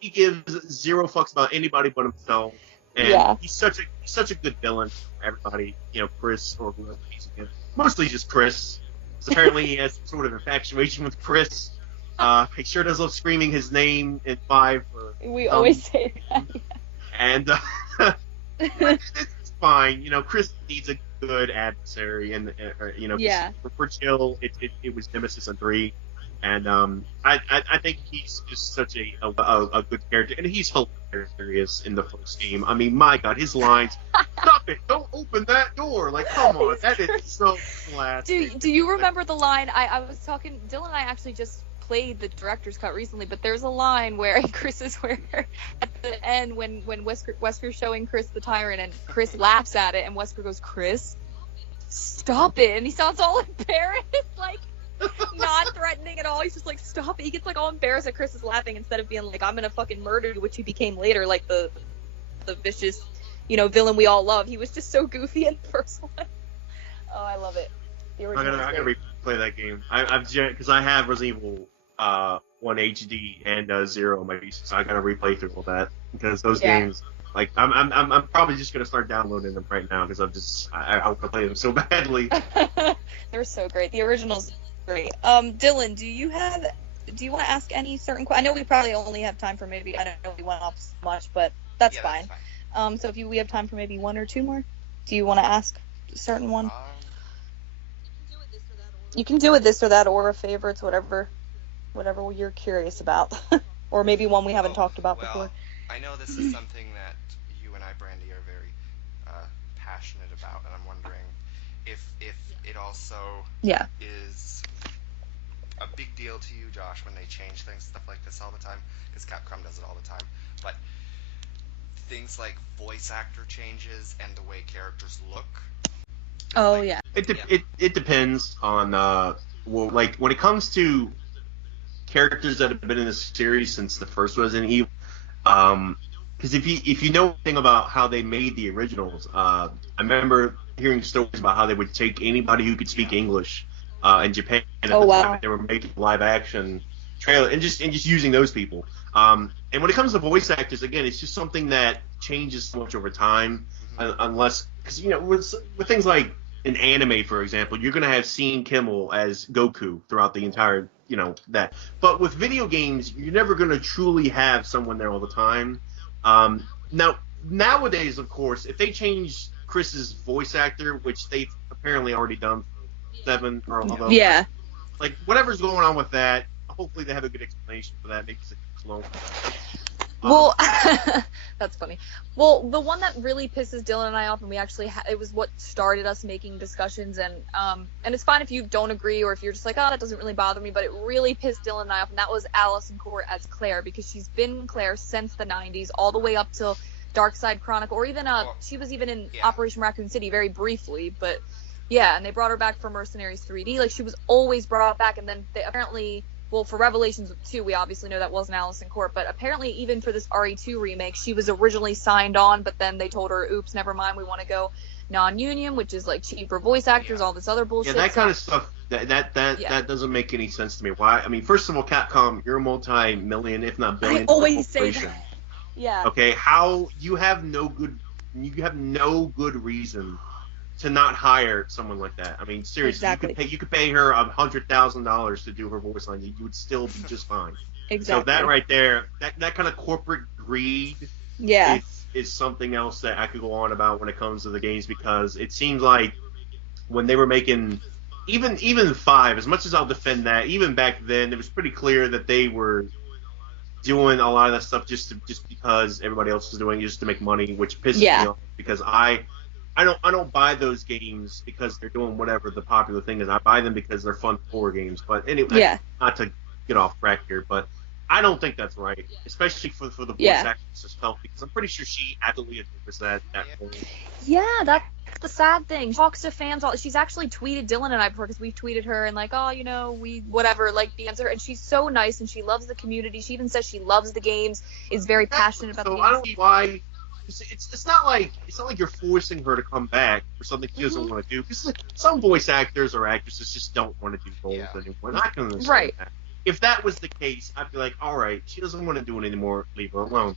He gives zero fucks about anybody but himself, and he's such a good villain for everybody. You know, Chris or whoever he's against. Mostly just Chris. So apparently he has some sort of infatuation with Chris. He sure does love screaming his name in 5. We always say that. And it's fine. You know, Chris needs a good adversary, and for Jill, it was Nemesis in 3. And I think he's just such a good character, and he's hilarious in the first game. I mean, my God, his lines, "Stop it! Don't open that door!" Like, come on, that is so classic. Do you remember the line? I was talking. Dylan and I actually just played the director's cut recently, but there's a line where Chris is at the end when Wesker's showing Chris the tyrant, and Chris laughs at it, and Wesker goes, "Chris, stop it!" And he sounds all embarrassed, like. Not threatening at all. He's just like, stop it. He gets like all embarrassed that Chris is laughing instead of being like, I'm gonna fucking murder you, which he became later, like the vicious, villain we all love. He was just so goofy in the first one. Oh, I love it. I'm gonna replay that game. Because I have Resident Evil 1 HD and 0 on my PC, so I gotta replay through all that because those games. Like I'm probably just gonna start downloading them right now because I want to play them so badly. They're so great. The originals. Great. Dylan, do you want to ask any certain questions? I know we probably only have time for maybe, I don't know if we went off so much, but that's fine. So if we have time for maybe one or two more, do you want to ask a certain one? You can do it this or that order, favorites, whatever you're curious about. Or maybe one we haven't talked about before. I know this is something that you and I, Brandy, are very passionate about, and I'm wondering if it also is a big deal to you, Josh, when they change things, stuff like this all the time, because Capcom does it all the time, but things like voice actor changes and the way characters look. Oh, yeah. It depends on, like, when it comes to characters that have been in the series since the first Resident Evil, because if you know anything about how they made the originals, I remember hearing stories about how they would take anybody who could speak English in Japan at the time they were making live action trailer and just using those people. And when it comes to voice actors, again, it's just something that changes so much over time, unless because with things like in anime, for example, you're gonna have Sean Kimmel as Goku throughout the entire that. But with video games, you're never gonna truly have someone there all the time. Now nowadays, of course, if they change Chris's voice actor, which they've apparently already done for 7 or although like whatever's going on with that, hopefully they have a good explanation for that. Maybe it's slow. Well, that's funny. Well, the one that really pisses Dylan and I off, and we actually it was what started us making discussions, and it's fine if you don't agree or if you're just like, oh, that doesn't really bother me, but it really pissed Dylan and I off, and that was Allison Court as Claire, because she's been Claire since the 90s, all the way up till Dark Side Chronicle, or even she was even in Operation Raccoon City very briefly, but yeah, and they brought her back for Mercenaries 3D. Like, she was always brought back, and then they apparently, well, for Revelations 2, we obviously know that wasn't Allison Court, but apparently even for this RE2 remake, she was originally signed on, but then they told her, oops, never mind, we want to go non-union, which is like cheaper voice actors, all this other bullshit. Yeah, that kind of stuff That doesn't make any sense to me. Why? I mean, first of all, Capcom, you're a multi-million, if not billion. I always say that. Yeah. Okay, how you have no good reason to not hire someone like that. I mean, seriously, Exactly. you could pay her $100,000 to do her voice line. You would still be just fine. Exactly. So that right there, that kind of corporate greed, is something else that I could go on about when it comes to the games, because it seems like when they were making even 5, as much as I'll defend that, even back then it was pretty clear that they were doing a lot of that stuff just because everybody else was doing it, just to make money, which pisses me off, because I don't buy those games because they're doing whatever the popular thing is. I buy them because they're fun horror games. But anyway, not to get off track here, but I don't think that's right, especially for the voice actress herself, because I'm pretty sure she absolutely adores that role. Yeah, that's the sad thing. She talks to fans she's actually tweeted Dylan and I before, because we tweeted her and like, oh, you know, we whatever, like the answer, and she's so nice and she loves the community. She even says she loves the games, is very passionate about the games. I don't know why. It's not like you're forcing her to come back for something she doesn't want to do. Because some voice actors or actresses just don't want to do roles anymore. And I can understand that. If that was the case, I'd be like, all right, she doesn't want to do it anymore. Leave her alone.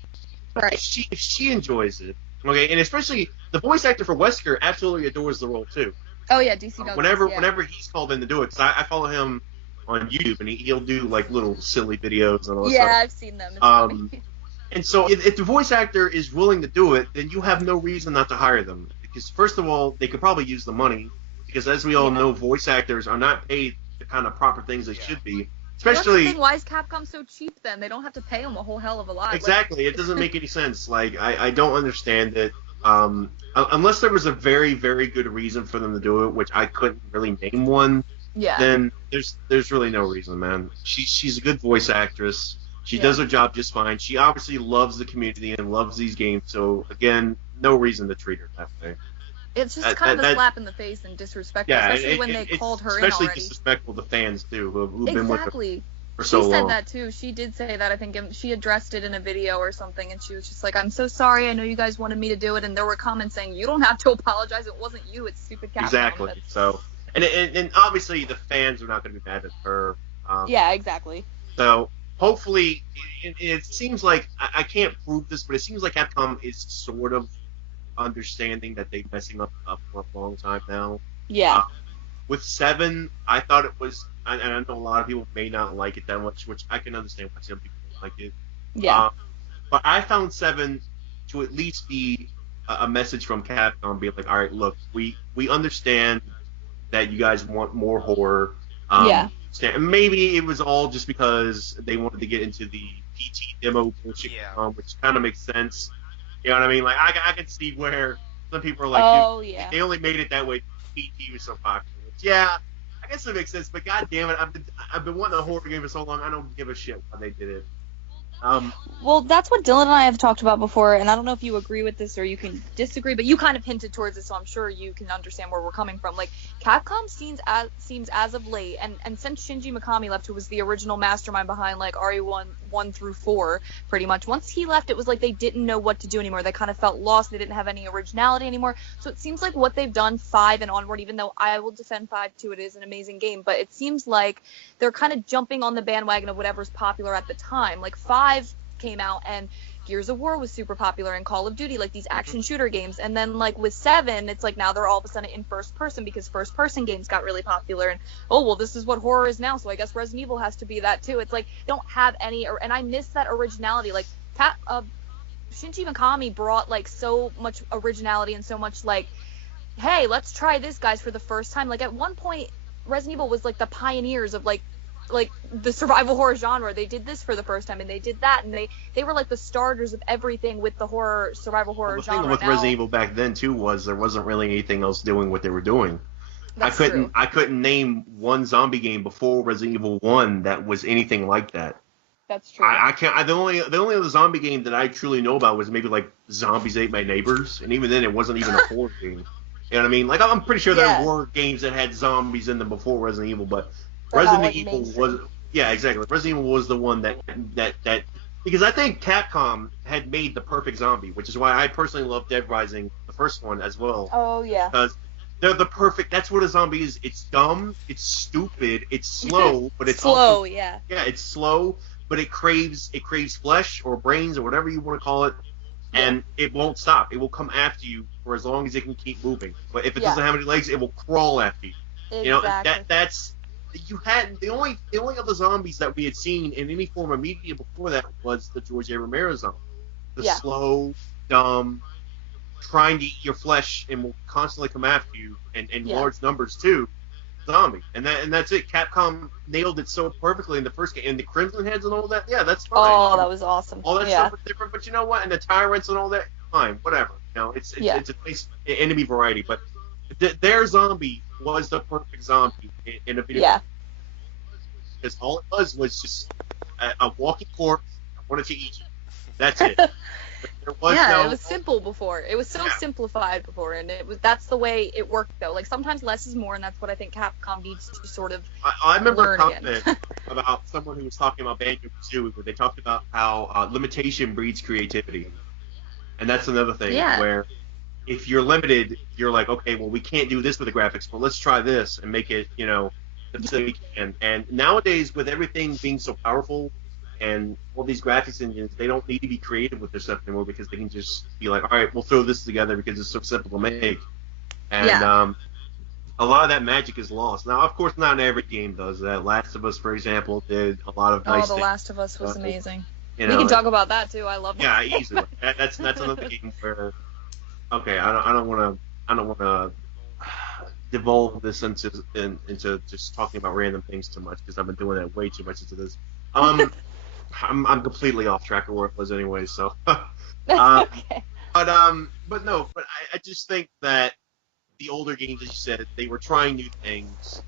Right. If she enjoys it, okay, and especially the voice actor for Wesker absolutely adores the role too. Oh yeah, DC Douglas. Whenever he's called in to do it, because I follow him on YouTube, and he'll do like little silly videos and all that stuff. Yeah, I've seen them. It's funny. And so if the voice actor is willing to do it, then you have no reason not to hire them. Because first of all, they could probably use the money, because as we all know, voice actors are not paid the kind of proper things they should be. Especially, that's the thing, why is Capcom so cheap then? They don't have to pay them a whole hell of a lot. Exactly. It doesn't make any sense. Like, I don't understand it. Unless there was a very, very good reason for them to do it, which I couldn't really name one, then there's really no reason, man. She's a good voice actress. She does her job just fine. She obviously loves the community and loves these games, so, again, no reason to treat her that way. It's just kind of a slap in the face and disrespectful, especially when they called her in already. Especially disrespectful to fans, too, who've been with her for so long. She said that, too. She did say that, I think. She addressed it in a video or something, and she was just like, I'm so sorry. I know you guys wanted me to do it, and there were comments saying, you don't have to apologize. It wasn't you. It's stupid Capcom. Exactly. So, and obviously the fans are not going to be mad at her. Yeah, exactly. So, hopefully, it seems like, I can't prove this, but it seems like Capcom is sort of understanding that they're messing up for a long time now. Yeah. With 7, I thought it was, and I know a lot of people may not like it that much, which I can understand why some people don't like it. Yeah. But I found 7 to at least be a message from Capcom, being like, all right, look, we understand that you guys want more horror. Maybe it was all just because they wanted to get into the PT demo bullshit, which kind of makes sense. You know what I mean? Like, I can see where some people are like, they only made it that way. PT was so popular. Yeah, I guess it makes sense. But god damn it, I've been wanting a horror game for so long. I don't give a shit why they did it. Well, that's what Dylan and I have talked about before, and I don't know if you agree with this or you can disagree, but you kind of hinted towards it, so I'm sure you can understand where we're coming from. Like, Capcom seems as of late, and since Shinji Mikami left, who was the original mastermind behind like RE1 through 4, pretty much, once he left, it was like they didn't know what to do anymore. They kind of felt lost. They didn't have any originality anymore. So it seems like what they've done 5 and onward, even though I will defend 5 too, it is an amazing game, but it seems like they're kind of jumping on the bandwagon of whatever's popular at the time. Like 5 came out and Gears of War was super popular and Call of Duty, like these action shooter games, and then like with 7 it's like now they're all of a sudden in first person because first person games got really popular, and oh well, this is what horror is now, so I guess Resident Evil has to be that too. It's like they don't have any, and I miss that originality. Like Shinji Mikami brought like so much originality and so much like, hey, let's try this, guys, for the first time. Like at one point Resident Evil was like the pioneers of like the survival horror genre. They did this for the first time, and they did that, and they were like the starters of everything with the survival horror genre. The thing with Resident Evil back then too was there wasn't really anything else doing what they were doing. I couldn't name one zombie game before Resident Evil 1 that was anything like that. That's true. I can't. The only other zombie game that I truly know about was maybe like Zombies Ate My Neighbors, and even then it wasn't even a horror game. You know what I mean? Like I'm pretty sure there were games that had zombies in them before Resident Evil, but Resident Evil was Resident Evil was the one that because I think Capcom had made the perfect zombie, which is why I personally love Dead Rising, the first one as well. Oh yeah. Because they're the perfect. That's what a zombie is. It's dumb. It's stupid. It's slow, but it's slow. also, yeah, it's slow, but it craves flesh or brains or whatever you want to call it, and it won't stop. It will come after you for as long as it can keep moving. But if it doesn't have any legs, it will crawl after you. Exactly. You know, that's you had the only other zombies that we had seen in any form of media before that was the George A. Romero zombie. The slow, dumb, trying to eat your flesh and will constantly come after you in large numbers too. Zombie, and that's it. Capcom nailed it so perfectly in the first game, and the Crimson Heads and all that. Yeah, that's fine. Oh, that was awesome. All that stuff was different, but you know what? And the Tyrants and all that, fine, whatever. You know, it's a nice enemy variety, but their zombie was the perfect zombie in a video. Yeah. Because all it was just a walking corpse. I wanted to eat you. That's it. There was it was simple before. It was so simplified before, and that's the way it worked though. Like sometimes less is more, and that's what I think Capcom needs to sort of. I remember a learn comment about someone who was talking about Banjo-Kazooie, where they talked about how limitation breeds creativity, and that's another thing where if you're limited, you're like, okay, well, we can't do this with the graphics, but let's try this and make it, so we can. And nowadays, with everything being so powerful. And all these graphics engines, they don't need to be creative with their stuff anymore because they can just be like, all right, we'll throw this together because it's so simple to make. And a lot of that magic is lost. Now, of course, not every game does that. Last of Us, for example, did a lot of nice things. Last of Us was amazing. We can talk about that too. I love that. Yeah, easily. That's another game where, okay, I don't want to devolve this into just talking about random things too much because I've been doing that way too much into this. I'm completely off track of where it was anyway, so. Okay. But I just think that the older games, as you said, they were trying new things.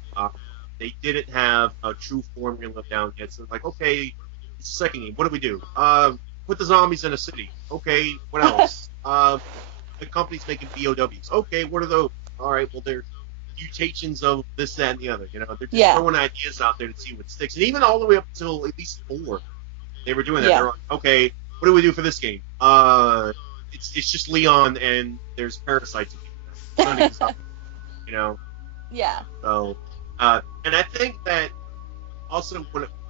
They didn't have a true formula down yet. So like, okay, it's the second game. What do we do? Put the zombies in a city. Okay, what else? The company's making BOWs. Okay, what are those? All right, well they're mutations of this, that, and the other. They're just throwing ideas out there to see what sticks. And even all the way up until at least 4. They were doing that. They're like, okay, what do we do for this game? It's just Leon and there's parasites. Yeah. So, and I think that also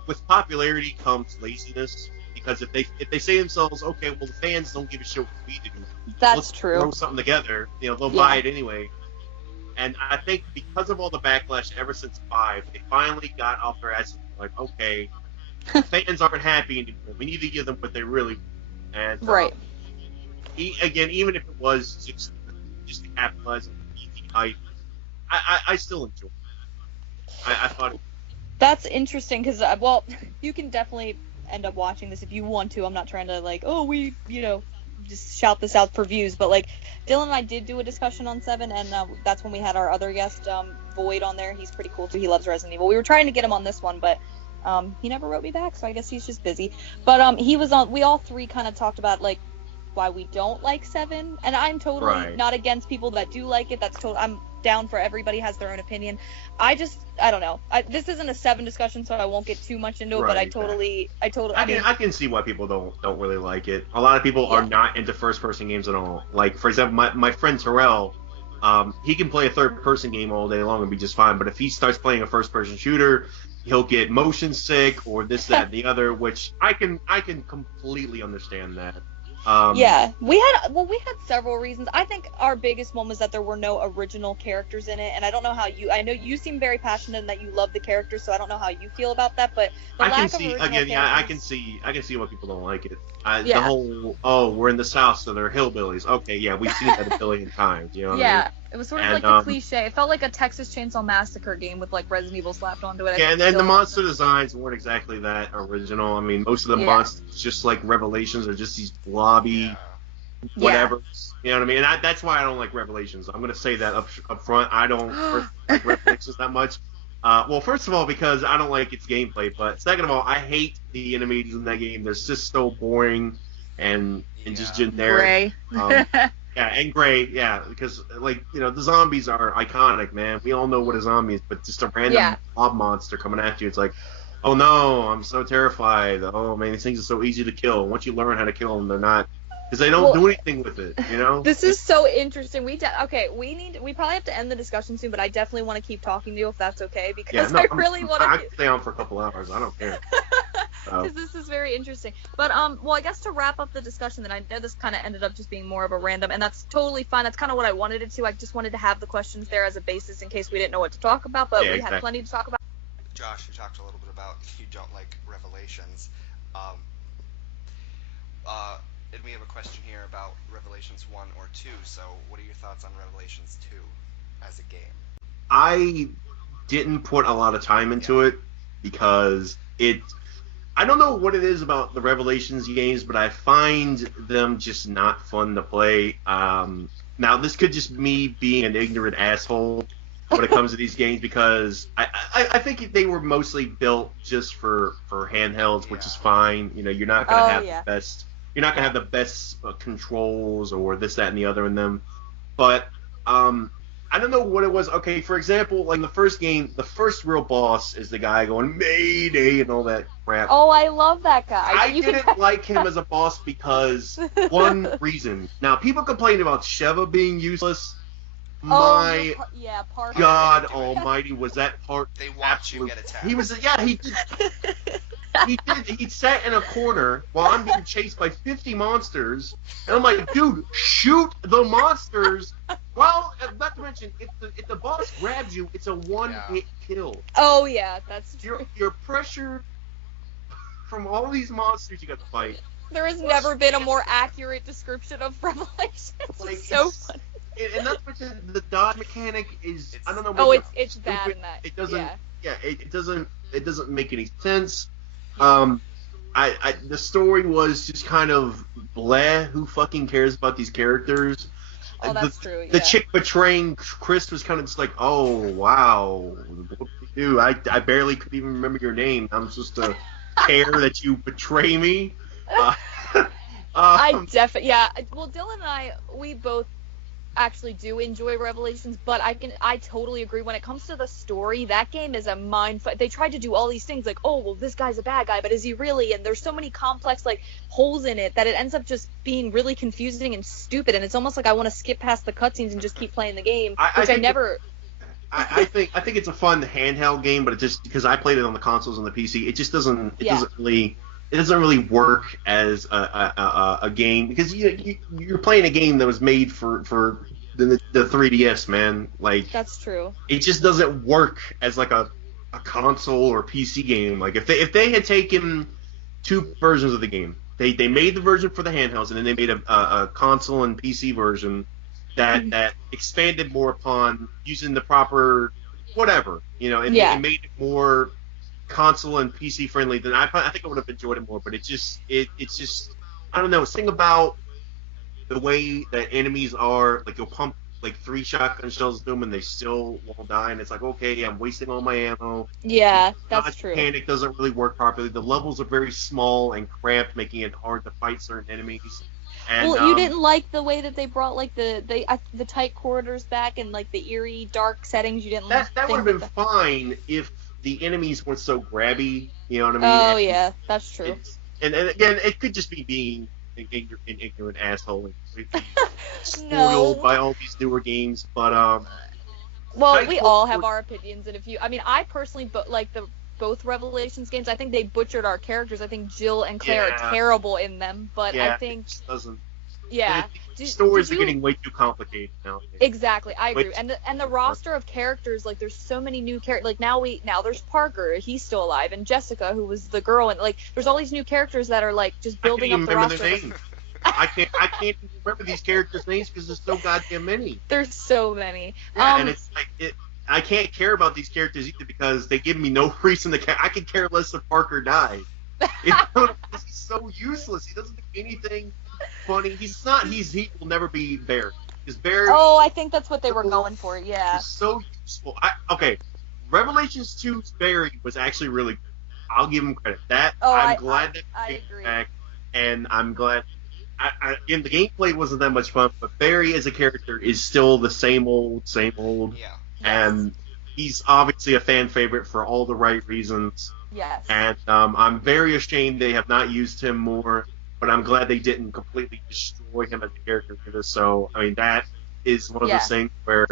with popularity comes laziness because if they say to themselves, okay, well the fans don't give a shit what we do. That's true. Throw something together. They'll buy it anyway. And I think because of all the backlash ever since 5, they finally got off their asses like, okay. Fans aren't happy anymore. We need to give them what they really want. And again, even if it was just to capitalize on the easy hype, I still enjoy it. I thought it. That's interesting because you can definitely end up watching this if you want to. I'm not trying to just shout this out for views, but like Dylan and I did do a discussion on 7, and that's when we had our other guest Void on there. He's pretty cool too. He loves Resident Evil. We were trying to get him on this one, but. He never wrote me back, so I guess he's just busy. But he was on. We all three kind of talked about like why we don't like 7, and I'm totally not against people that do like it. That's totally. I'm down for everybody has their own opinion. I don't know. This isn't a 7 discussion, so I won't get too much into it. But I can see why people don't really like it. A lot of people are not into first-person games at all. Like for example, my friend Terrell. He can play a third-person game all day long and be just fine. But if he starts playing a first-person shooter, he'll get motion sick or this, that, and the other, which I can completely understand that. We had several reasons. I think our biggest one was that there were no original characters in it, and I don't know how I know you seem very passionate and that you love the characters, so I don't know how you feel about that, but I can see why people don't like it. The whole, we're in the South, so they're hillbillies. Okay, yeah, we've seen that a billion times. You know what I mean? It was sort of like the cliche. It felt like a Texas Chainsaw Massacre game with like Resident Evil slapped onto it. Yeah, and then the monster designs weren't exactly that original. I mean, most of the monsters, just like Revelations, are just these blobby, whatever. You know what I mean? And that's why I don't like Revelations. I'm gonna say that up front. I don't like Revelations that much. Well, first of all, because I don't like its gameplay, but second of all, I hate the enemies in that game. They're just so boring and just generic. Gray. Yeah, and gray, because the zombies are iconic, man. We all know what a zombie is, but just a random mob monster coming at you, it's like, oh no, I'm so terrified. Oh man, these things are so easy to kill. Once you learn how to kill them, they're not because they don't do anything with it, you know. This is so interesting. We probably have to end the discussion soon, but I definitely want to keep talking to you if that's okay, because I really want to. I can stay on for a couple hours. I don't care. Because this is very interesting. But well, I guess to wrap up the discussion, then I know this kind of ended up just being more of a random, and that's totally fine. That's kind of what I wanted it to. I just wanted to have the questions there as a basis in case we didn't know what to talk about, but we had plenty to talk about. Josh, you talked a little bit about you don't like Revelations. And we have a question here about Revelations 1 or 2, so what are your thoughts on Revelations 2 as a game? I didn't put a lot of time into it because I don't know what it is about the Revelations games, but I find them just not fun to play. Now, this could just me being an ignorant asshole when it comes to these games, because I think they were mostly built just for handhelds, which is fine. You know, you're not going to have the best. You're not going to have the best controls or this, that, and the other in them. But I don't know what it was. Okay, for example, like in the first game, the first real boss is the guy going, Mayday, and all that crap. Oh, I love that guy. I didn't like him as a boss because one reason. Now, people complain about Sheva being useless. My God Almighty, was that part? They watch you get attacked. He did. He sat in a corner while I'm being chased by 50 monsters, and I'm like, dude, shoot the monsters. Well, not to mention, if the boss grabs you, it's a one-hit kill. Oh yeah, that's true. You're pressured from all these monsters you got to fight. There has never been a more accurate description of Revelations. It's so funny. And not to mention, the dodge mechanic is, I don't know. Oh, it's bad in that. It doesn't. Yeah, it doesn't make any sense. The story was just kind of bleh. Who fucking cares about these characters? Oh, that's true. Yeah. The chick betraying Chris was kind of just like, oh wow, what did you do? I barely could even remember your name. I'm supposed to care that you betray me. Well, Dylan and I, we both actually do enjoy Revelations, but I totally agree. When it comes to the story, that game is a mindfuck. They tried to do all these things like, oh, well, this guy's a bad guy, but is he really? And there's so many complex like holes in it that it ends up just being really confusing and stupid. And it's almost like I want to skip past the cutscenes and just keep playing the game, which I never. I think it's a fun handheld game, but it just because I played it on the consoles and the PC, it just doesn't doesn't really work as a game, because you're playing a game that was made for the 3DS, man. Like, that's true. It just doesn't work as like a console or PC game. Like if they had taken two versions of the game, they made the version for the handhelds, and then they made a console and PC version that expanded more upon using the proper whatever, and made it more console and PC friendly, then I think I would have enjoyed it more. But it's just I don't know. Something about the way that enemies are, like you'll pump like 3 shotgun shells at them and they still won't die, and it's like, okay, I'm wasting all my ammo. Yeah, that's true. Mechanic doesn't really work properly. The levels are very small and cramped, making it hard to fight certain enemies. And, well, you didn't like the way that they brought like the tight corridors back and like the eerie dark settings. You didn't. That would have been fine if the enemies weren't so grabby, you know what I mean? Oh, yeah, that's true. And again, it could just be being an ignorant asshole and spoiled by all these newer games, but well, we all have our opinions, and I personally like both Revelations games. I think they butchered our characters. I think Jill and Claire are terrible in them, but I think it doesn't. Yeah. Stories are getting way too complicated now. Exactly, I agree. And the roster of characters, like there's so many new characters. Like now there's Parker, he's still alive, and Jessica, who was the girl, and like there's all these new characters that are like just building up the roster. I can't remember these characters' names because there's so goddamn many. There's so many. Yeah, and it's like I can't care about these characters either because they give me no reason to care. I could care less if Parker died. He's so useless. He doesn't do anything funny. He will never be Barry. Because Barry. Oh, I think that's what they were going for. Yeah. He's so useful. Revelations 2's Barry was actually really good. I'll give him credit. I'm glad that he came back, and I'm glad. Again, the gameplay wasn't that much fun, but Barry as a character is still the same old. Yeah. And he's obviously a fan favorite for all the right reasons. Yes. And I'm very ashamed they have not used him more. but I'm glad they didn't completely destroy him as a character for this. So, I mean, that is one of those things where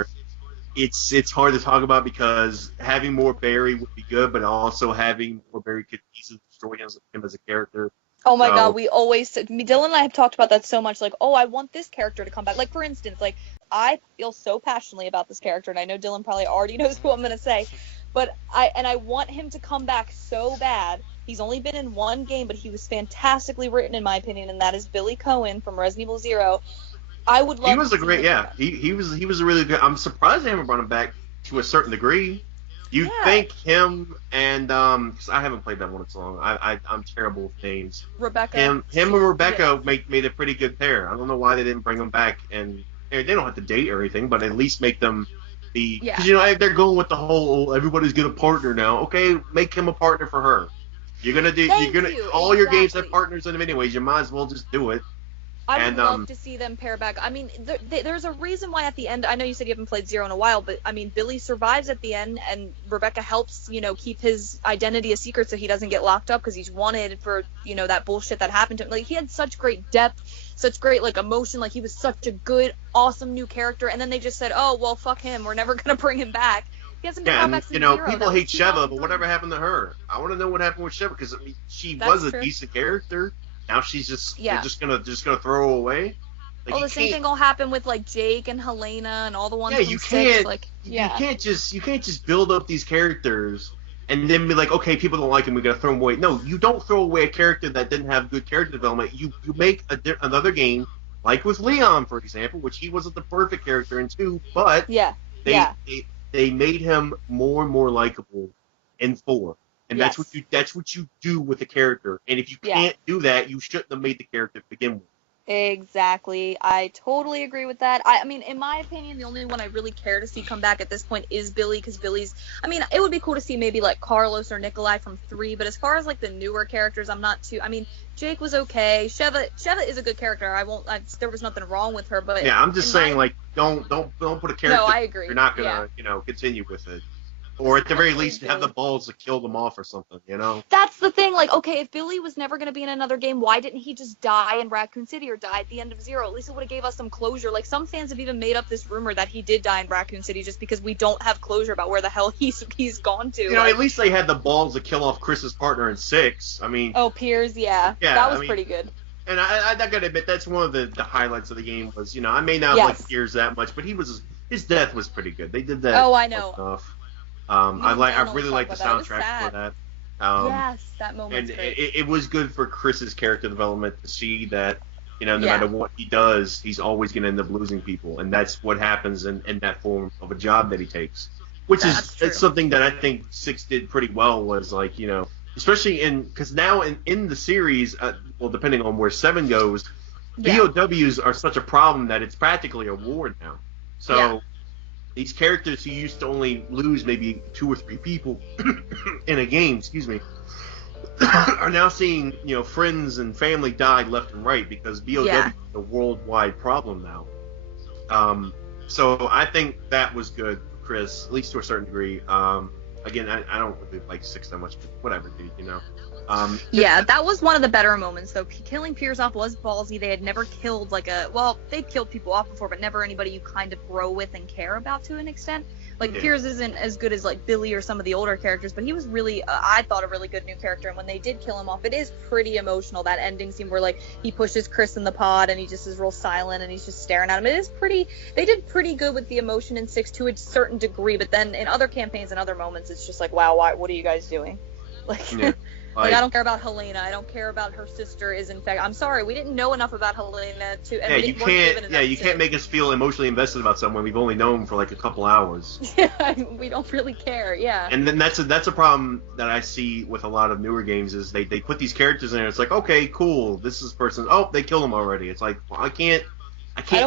it's hard to talk about because having more Barry would be good, but also having more Barry could easily destroy him as a character. Oh my god, Dylan and I have talked about that so much, like, oh, I want this character to come back. Like, for instance, like, I feel so passionately about this character, and I know Dylan probably already knows what I'm going to say, but I want him to come back so bad. He's only been in one game, but he was fantastically written, in my opinion, and that is Billy Cohen from Resident Evil 0. I would love. He was a great, He was a really good. I'm surprised they haven't brought him back to a certain degree. You think him and because I haven't played that one in so long. I'm terrible with names. Rebecca. Him and Rebecca made a pretty good pair. I don't know why they didn't bring them back, and they don't have to date or anything, but at least make them be. Because they're going with the whole everybody's get a partner now. Okay, make him a partner for her. You're gonna all your games have partners in them anyways. You might as well just do it. I would love to see them pair back. I mean, there's a reason why at the end, I know you said you haven't played 0 in a while, but I mean, Billy survives at the end, and Rebecca helps, keep his identity a secret so he doesn't get locked up because he's wanted for, that bullshit that happened to him. Like, he had such great depth, such great, like, emotion. Like, he was such a good, awesome new character, and then they just said, oh, well, fuck him. We're never going to bring him back. He hasn't been brought back since 0. People hate Sheva, but whatever happened to her? I want to know what happened with Sheva because, I mean, she was a decent character. Now she's just just gonna throw her away. Like, the same thing will happen with like Jake and Helena and all the ones. Yeah, you can't just build up these characters and then be like, okay, people don't like him, we gotta throw him away. No, you don't throw away a character that didn't have good character development. You make another game like with Leon, for example, which he wasn't the perfect character in 2, but they made him more and more likable in 4. And that's what you do with a character. And if you can't do that, you shouldn't have made the character to begin with. Exactly. I totally agree with that. I mean, in my opinion, the only one I really care to see come back at this point is Billy, because Billy's... I mean, it would be cool to see maybe, like, Carlos or Nikolai from 3, but as far as, like, the newer characters, I'm not too... I mean, Jake was okay. Sheva is a good character. There was nothing wrong with her, but... Yeah, I'm just saying, like, don't put a character... No, I agree. You're not gonna, continue with it. Or at the very least, have the balls to kill them off or something, That's the thing. Like, okay, if Billy was never going to be in another game, why didn't he just die in Raccoon City or die at the end of 0? At least it would have gave us some closure. Like, some fans have even made up this rumor that he did die in Raccoon City just because we don't have closure about where the hell he's gone to. At least they had the balls to kill off Chris's partner in 6. I mean... Oh, Piers, yeah. That was pretty good. And I gotta admit, that's one of the highlights of the game was, I may not like Piers that much, but his death was pretty good. They did that. Oh, I know. Stuff. I really like the soundtrack for that. Yes, that moment. And it was good for Chris's character development to see that, no matter what he does, he's always going to end up losing people, and that's what happens in that form of a job that he takes. Which it's something that I think 6 did pretty well. Was like, especially because now in the series, well, depending on where 7 goes, BOWs are such a problem that it's practically a war now. So. These characters who used to only lose maybe 2 or 3 people in a game, are now seeing, friends and family die left and right because BOW is a worldwide problem now. So I think that was good, Chris, at least to a certain degree. Again, I don't really like 6 that much, but whatever, dude, that was one of the better moments, though. Killing Piers off was ballsy. They had never killed, they've killed people off before, but never anybody you kind of grow with and care about to an extent. Like, Piers isn't as good as, like, Billy or some of the older characters, but he was really, I thought, a really good new character, and when they did kill him off, it is pretty emotional, that ending scene where, like, he pushes Chris in the pod, and he just is real silent, and he's just staring at him. It is they did pretty good with the emotion in 6 to a certain degree, but then in other campaigns and other moments, it's just like, wow, what are you guys doing? Like... Like, I don't care about Helena. I don't care about her sister is infected. I'm sorry, we didn't know enough about Helena to. And you can't make us feel emotionally invested about someone we've only known for like a couple hours. Yeah, we don't really care. Yeah. And then that's a problem that I see with a lot of newer games is they put these characters in there. It's like, okay, cool, this is person. Oh, they killed him already. It's like, well, I can't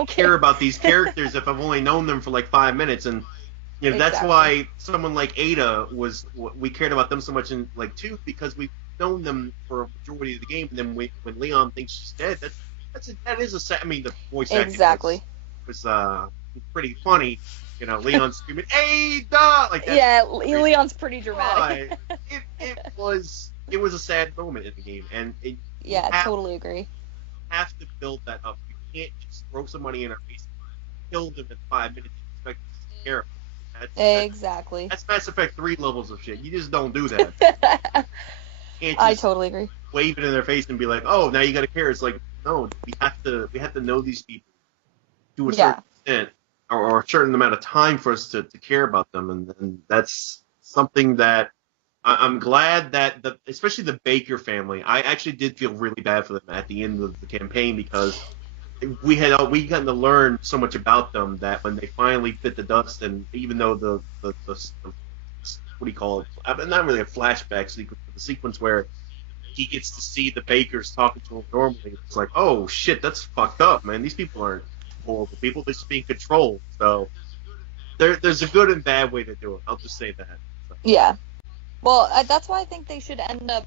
care about these characters if I've only known them for like 5 minutes and. That's why someone like Ada we cared about them so much in like 2 because we've known them for a majority of the game, and then when Leon thinks she's dead, that is a sad. I mean, the voice acting was pretty funny. Leon screaming Ada like that. Yeah, Leon's pretty dramatic. It was a sad moment in the game, and I totally agree. have to build that up. You can't just throw somebody in our face, kill them in 5 minutes, and expect us to care. Exactly. That's Mass Effect 3 levels of shit. You just don't do that. Can't I just totally agree. wave it in their face and be like, "Oh, now you got to care." It's like, no, we have to know these people to a certain extent, or a certain amount of time for us to care about them, and that's something that I'm glad that especially the Baker family. I actually did feel really bad for them at the end of the campaign because we gotten to learn so much about them that when they finally bit the dust, and even though the what do you call it? Not really a flashback sequence, but the sequence where he gets to see the Bakers talking to him normally. It's like, oh shit, that's fucked up, man. These people aren't horrible people; they're just being controlled. So there's a good and bad way to do it. I'll just say that. So. Yeah. Well, that's why I think they should end up.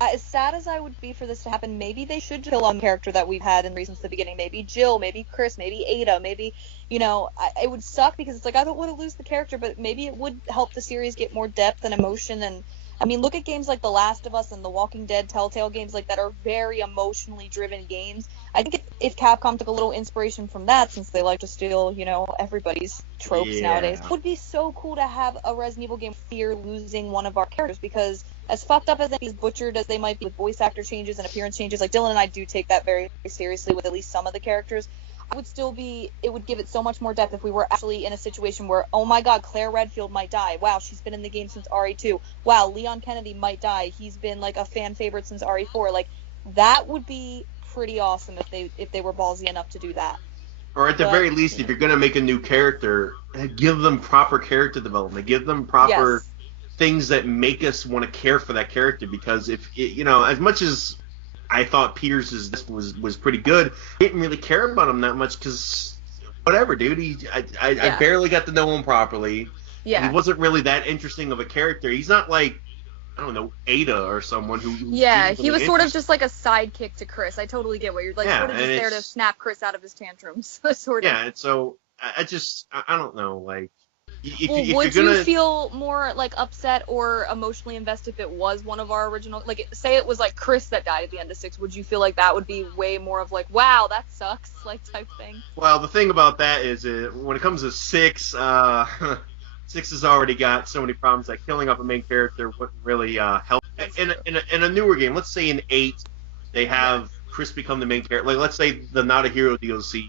As sad as I would be for this to happen, maybe they should kill a character that we've had in since the beginning. Maybe Jill, maybe Chris, maybe Ada, maybe, it would suck because it's like, I don't want to lose the character, but maybe it would help the series get more depth and emotion. And, I mean, look at games like The Last of Us and The Walking Dead, Telltale games like that are very emotionally driven games. I think if Capcom took a little inspiration from that, since they like to steal, everybody's tropes nowadays, it would be so cool to have a Resident Evil game fear losing one of our characters, because as fucked up as butchered as they might be with voice actor changes and appearance changes, like Dylan and I do take that very seriously with at least some of the characters, it would give it so much more depth if we were actually in a situation where, oh my god, Claire Redfield might die. Wow, she's been in the game since RE2. Wow, Leon Kennedy might die. He's been like a fan favorite since RE4. Like, that would be pretty awesome if they were ballsy enough to do that. Or at the very least, if you're going to make a new character, give them proper character development. Give them proper things that make us want to care for that character. Because as much as I thought Peters' was pretty good, I didn't really care about him that much because whatever, dude. I barely got to know him properly. Yeah. He wasn't really that interesting of a character. He's not like, I don't know, Ada or someone who... he was sort of just like a sidekick to Chris. I totally get what you're... Like, sort of just there to snap Chris out of his tantrums. Sort of. Yeah, and so, I don't know, like... Would you feel more, like, upset or emotionally invested if it was one of our original... Like, say it was, like, Chris that died at the end of 6. Would you feel like that would be way more of, like, wow, that sucks, like, type thing? Well, the thing about that is, when it comes to 6, 6 has already got so many problems that killing off a main character wouldn't really help. In a newer game, let's say in 8, they have Chris become the main character. Like, let's say the Not a Hero DLC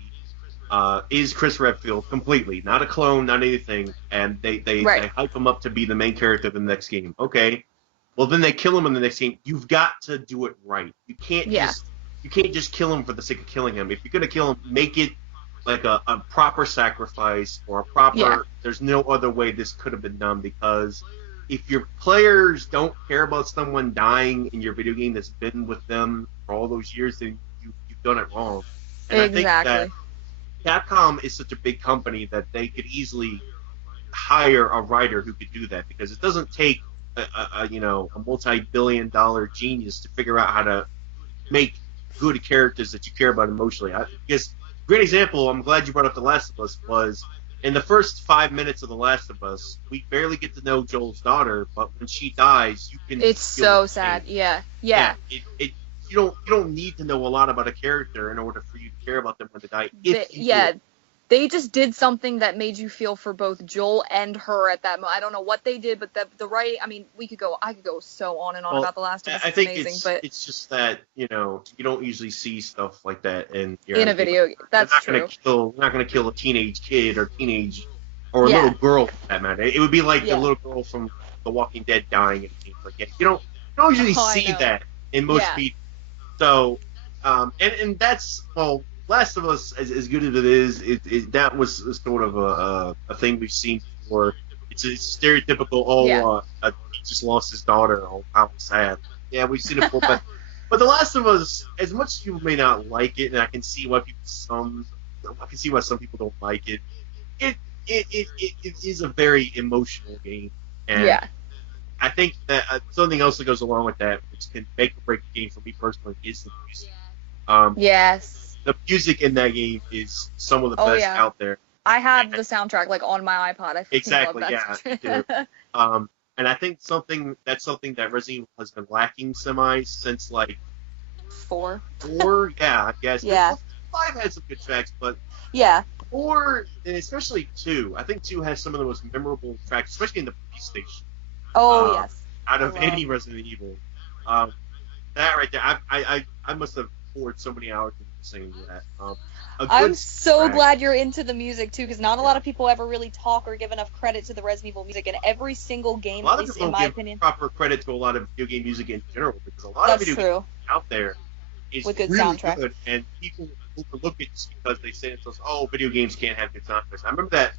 is Chris Redfield completely, not a clone, not anything, and they hype him up to be the main character of the next game. Okay, well then they kill him in the next game. You've got to do it right. You can't just kill him for the sake of killing him. If you're gonna kill him, make it like a proper sacrifice or a proper... There's no other way this could have been done, because if your players don't care about someone dying in your video game that's been with them for all those years, then you've done it wrong. And I think that Capcom is such a big company that they could easily hire a writer who could do that, because it doesn't take a multi-billion-dollar genius to figure out how to make good characters that you care about emotionally. Because great example, I'm glad you brought up The Last of Us, was in the first 5 minutes of The Last of Us, we barely get to know Joel's daughter, but when she dies, you can... It's so sad, yeah. You don't need to know a lot about a character in order for you to care about them when they die. They just did something that made you feel for both Joel and her at that moment. I don't know what they did, but the writing... I mean, I could go so on and on about The Last of Us. I think amazing, but it's just that, you don't usually see stuff like that in a video. That's true. You're not going to kill a teenage kid or a little girl, for that matter. It would be like the little girl from The Walking Dead dying in games like that. You don't usually see that in most people. So, and that's, well, Last of Us, as good as it is, that was sort of a thing we've seen before. It's a stereotypical, he just lost his daughter, how sad. Yeah, we've seen it before, but The Last of Us, as much as people may not like it, and I can see why some people don't like it, it is a very emotional game. And I think that something else that goes along with that, which can make or break the game for me personally, is the music. The music in that game is some of the best out there. I have the soundtrack on my iPod. I exactly, love that. You do. And I think that's something that Resident Evil has been lacking since 4. 4, yeah, I guess. Yeah. 5 had some good tracks, but Yeah. 4, and especially 2, I think 2 has some of the most memorable tracks, especially in the police station. Oh, yes. Out of any Resident Evil. That right there, I must have poured so many hours into singing that. I'm so glad you're into the music too, because not a lot of people ever really talk or give enough credit to the Resident Evil music. And every single game, at least in my opinion, proper credit to a lot of video game music in general, because a lot of video games out there is with good really soundtrack. Good, and people overlook it just because they say to themselves, "Oh, video games can't have good soundtracks." I remember that.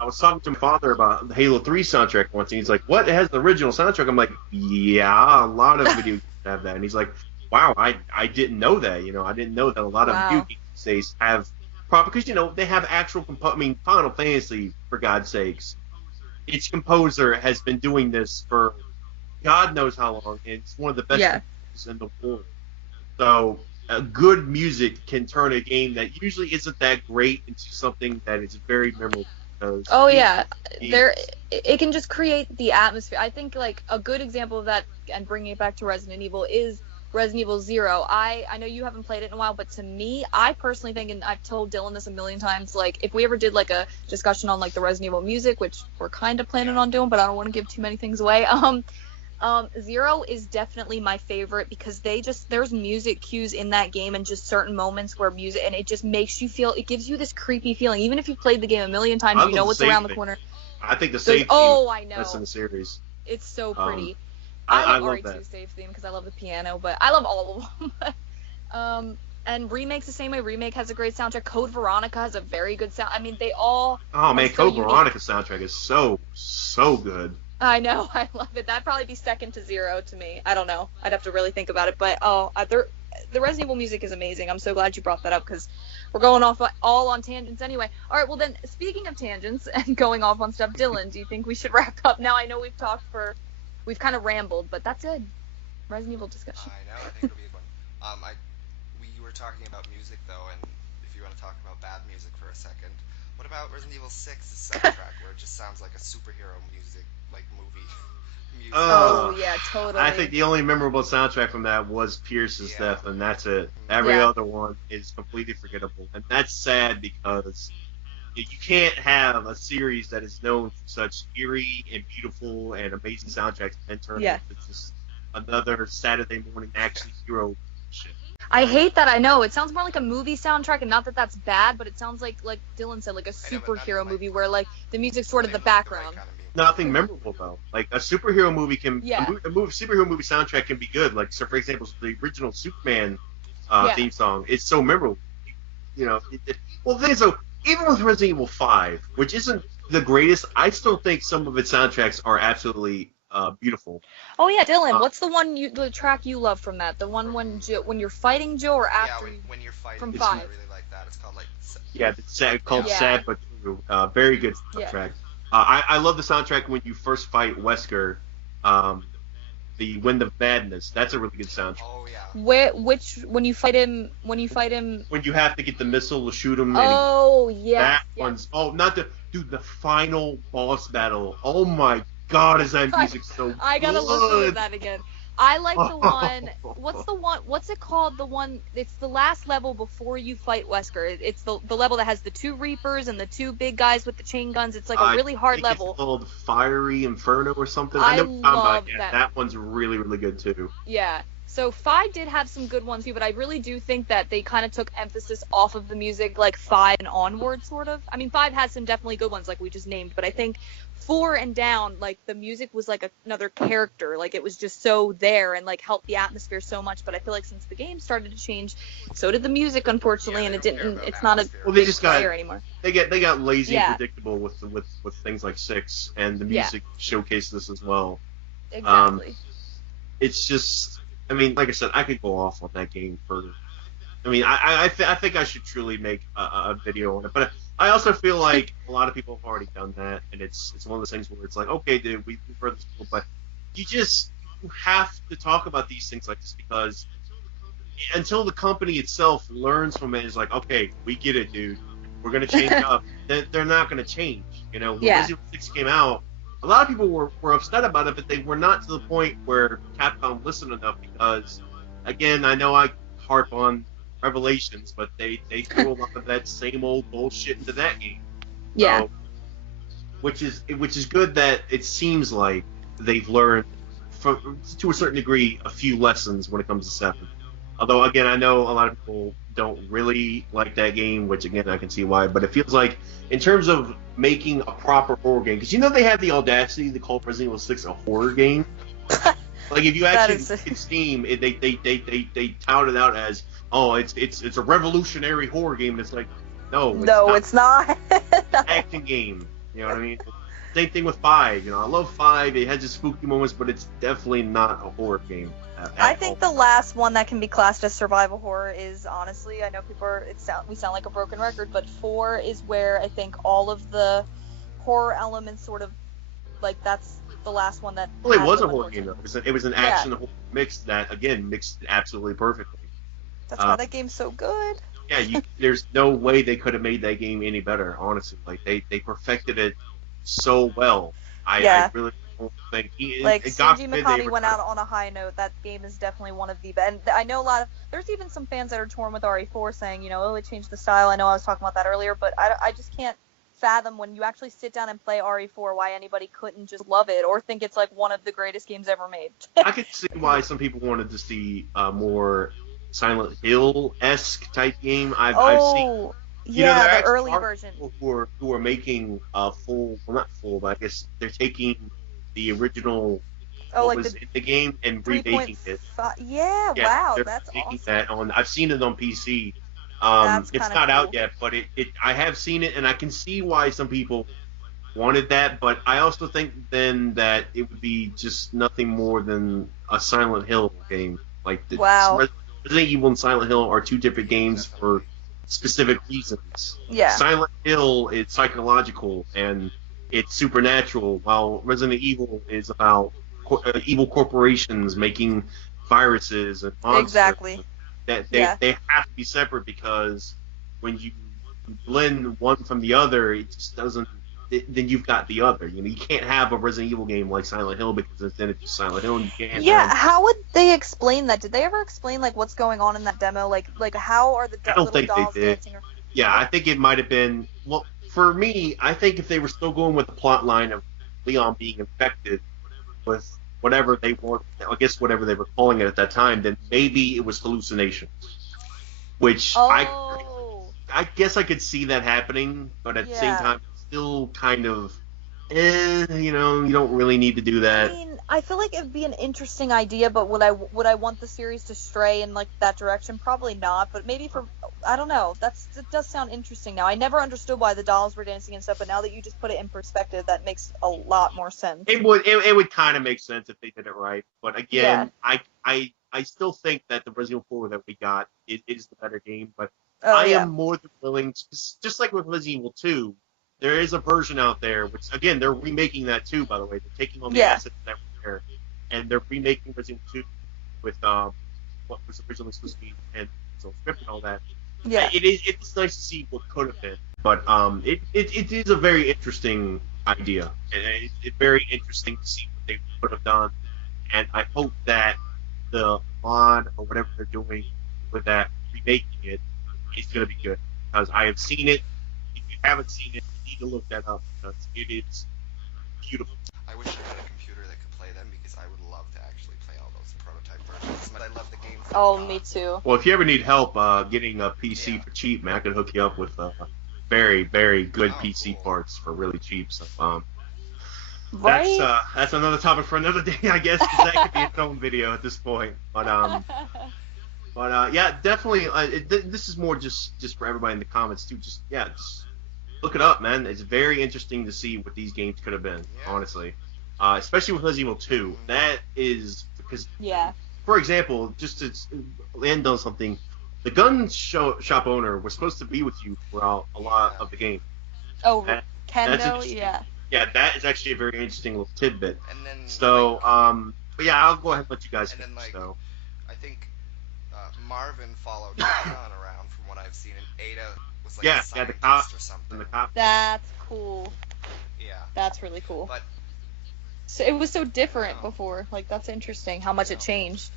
I was talking to my father about the Halo 3 soundtrack once, and he's like, "What? It has the original soundtrack?" I'm like, "Yeah, a lot of video games have that." And he's like, "Wow, I didn't know that. You know, I didn't know that a lot of video games these days have proper, because you know they have actual Final Fantasy, for God's sakes, its composer has been doing this for God knows how long, and it's one of the best composers in the world. So." Good music can turn a game that usually isn't that great into something that is very memorable. It can just create the atmosphere. I think like a good example of that, and bringing it back to Resident Evil, is Resident Evil 0. I know you haven't played it in a while, but to me, I personally think, and I've told Dylan this a million times, like if we ever did like a discussion on like the Resident Evil music, which we're kind of planning on doing, but I don't want to give too many things away. 0 is definitely my favorite, because there's music cues in that game, and just certain moments where music, and it just makes you feel, it gives you this creepy feeling, even if you've played the game a million times, you know what's around the corner. I think the save theme, I know, that's in the series. It's so pretty. I love love that RE2 save theme because I love the piano, but I love all of them. And Remake's the same way. Remake has a great soundtrack. Code Veronica has a very good sound. I mean, they all. Oh man, Code Veronica's soundtrack is so good. I know, I love it. That'd probably be second to 0 to me. I don't know. I'd have to really think about it. But the Resident Evil music is amazing. I'm so glad you brought that up, because we're going off all on tangents anyway. All right, well then, speaking of tangents and going off on stuff, Dylan, do you think we should wrap up now? I know we've kind of rambled, but that's good. Resident Evil discussion. I know. I think it'll be a good one. We were talking about music though, and if you want to talk about bad music for a second, what about Resident Evil 6's soundtrack, where it just sounds like a superhero music, like movie music? Oh yeah, totally. I think the only memorable soundtrack from that was Pierce's death, and that's it. Every other one is completely forgettable, and that's sad, because you can't have a series that is known for such eerie and beautiful and amazing soundtracks and turn it into just another Saturday morning action hero shit. I hate that. I know it sounds more like a movie soundtrack, and not that that's bad, but it sounds like Dylan said, like a superhero movie where like the music's sort of the background. Nothing memorable though. Like a superhero movie can, superhero movie soundtrack can be good. Like, so for example, the original Superman theme song is so memorable. You know, well, the thing is though, even with Resident Evil 5, which isn't the greatest, I still think some of its soundtracks are absolutely beautiful. Oh yeah, Dylan, what's the track you love from that? The one when you're fighting Joe, or after? Yeah, when you're fighting. From 5. I really like that. It's called like. It's Sad But True. Very good soundtrack. I love the soundtrack when you first fight Wesker. The Wind of Madness. That's a really good soundtrack. Oh yeah. When you fight him? When you have to get the missile to shoot him. Oh yeah. That one's the final boss battle. Oh my God, is that music so good? I gotta listen to that again. I like the one. What's it called? The one. It's the last level before you fight Wesker. It's the level that has the 2 Reapers and the 2 big guys with the chain guns. It's like a really hard level. It's called Fiery Inferno or something. I love that. That one's really, really good too. Yeah. So 5 did have some good ones too, but I really do think that they kind of took emphasis off of the music, like 5 and onward, sort of. I mean, 5 has some definitely good ones, like we just named, but I think 4 and down, like the music was like another character, like it was just so there and like helped the atmosphere so much. But I feel like since the game started to change, so did the music, unfortunately, and it's not a they just got anymore. They got lazy and predictable with things like 6, and the music showcased this as well. Exactly. It's just, I mean, like I said, I could go off on that game for. I mean, I think I should truly make a video on it, but I also feel like a lot of people have already done that, and it's one of those things where it's like, okay, dude, we've heard this before, but you have to talk about these things like this, because until the company itself learns from it, is like, okay, we get it, dude, we're gonna change up. They're not gonna change. You know, when Resident Evil 6 came out, a lot of people were upset about it, but they were not to the point where Capcom listened enough, because again, I know I harp on Revelations, but they threw a lot of that same old bullshit into that game. Yeah. So, which is good that it seems like they've learned, to a certain degree, a few lessons when it comes to 7. Although, again, I know a lot of people don't really like that game, which, again, I can see why. But it feels like, in terms of making a proper horror game, because they had the audacity to call Resident Evil 6 a horror game. Like, if you actually look at Steam, they tout it out as, oh, it's a revolutionary horror game. And it's like, no, it's not. Action game. You know what I mean? Same thing with 5. I love 5. It has its spooky moments, but it's definitely not a horror game. I think the last one that can be classed as survival horror is, honestly, I know we sound like a broken record, but 4 is where I think all of the horror elements sort of, like, that's the last one that. Well, it was a horror game though. It was an action horror mix that, again, mixed absolutely perfectly. That's why that game's so good. Yeah, there's no way they could have made that game any better. Honestly, like they perfected it so well. I really don't think Shinji Mikami went out on a high note. That game is definitely one of the best. And I know there's even some fans that are torn with RE4 saying, it changed the style. I know I was talking about that earlier, but I just can't fathom when you actually sit down and play RE4 why anybody couldn't just love it or think it's like one of the greatest games ever made. I could see why some people wanted to see more Silent Hill-esque type game. I've seen. The early version. People who are making full, well, not full, but I guess they're taking the original what was in the game and remaking it. Yeah, wow, that's awesome. That I've seen it on PC. It's not out yet, but I have seen it, and I can see why some people wanted that. But I also think then that it would be just nothing more than a Silent Hill game. Like Resident Evil and Silent Hill are two different games for specific reasons. Yeah. Silent Hill is psychological and it's supernatural, while Resident Evil is about evil corporations making viruses and monsters. Exactly. That they have to be separate, because when you blend one from the other, it just doesn't. Then you've got the other. You can't have a Resident Evil game like Silent Hill, because then it's just Silent Hill, and you can't. Yeah, how would they explain that? Did they ever explain like what's going on in that demo? Like how are the I don't think dolls they did. dancing? Yeah, I think it might have been. Well, for me, I think if they were still going with the plot line of Leon being infected with whatever they want, I guess whatever they were calling it at that time, then maybe it was hallucination. Which I guess I could see that happening, but at the same time, still kind of, you don't really need to do that. I mean, I feel like it'd be an interesting idea, but would I want the series to stray in like that direction? Probably not, but maybe I don't know. It does sound interesting now. I never understood why the dolls were dancing and stuff, but now that you just put it in perspective, that makes a lot more sense. It would kind of make sense if they did it right, but again, I still think that the Resident Evil 4 that we got is the better game, but I am more than willing to, just like with Resident Evil 2, there is a version out there, which, again, they're remaking that too, by the way. They're taking on the assets that were there, and they're remaking Resident Evil 2 with what was originally supposed to be and script and all that. Yeah. It's nice to see what could have been, but it is a very interesting idea, and it's very interesting to see what they could have done, and I hope that the mod or whatever they're doing with that, remaking it, is going to be good, because I have seen it. If you haven't seen it, you need to look that up, because it is beautiful. I wish I had a computer that could play them, because I would love to actually play all those prototype versions. But I love the games. Me too. Well, if you ever need help getting a PC for cheap, man, I could hook you up with very, very good PC parts for really cheap. So, right? That's another topic for another day, I guess, because that could be its own video at this point. But yeah, definitely. This is more just for everybody in the comments too. Just look it up, man. It's very interesting to see what these games could have been, honestly. Especially with Resident Evil 2. That is because, for example, just to end on something, the gun shop owner was supposed to be with you throughout a lot of the game. Oh, Kendo, Yeah, that is actually a very interesting little tidbit. And then, so, but yeah, I'll go ahead and let you guys finish. So, I think Marvin followed John around from what I've seen, and Ada was like a scientist the cop or something. The cop. That's cool. Yeah. That's really cool. But so it was so different before. Like, that's interesting how much it changed.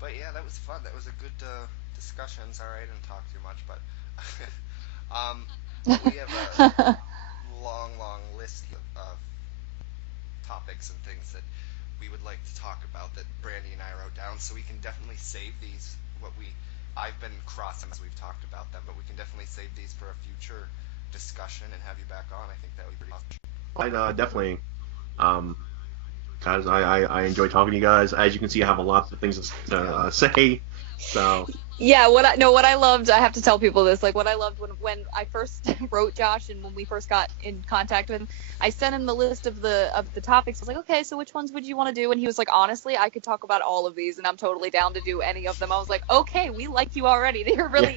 But yeah, that was fun. That was a good discussion. Sorry I didn't talk too much, but but we have a long list of topics and things that we would like to talk about that Brandy and I wrote down. So we can definitely save these. I've been crossing as we've talked about them, but we can definitely save these for a future discussion and have you back on. I think that would be pretty awesome. I definitely. Guys, I enjoy talking to you guys. As you can see, I have a lot of things to say. So. Yeah, what I loved, I have to tell people this, like what I loved when I first wrote Josh and when we first got in contact with him, I sent him the list of the topics. I was like, okay, so which ones would you want to do? And he was like, honestly, I could talk about all of these, and I'm totally down to do any of them. I was like, okay, we like you already. They're really.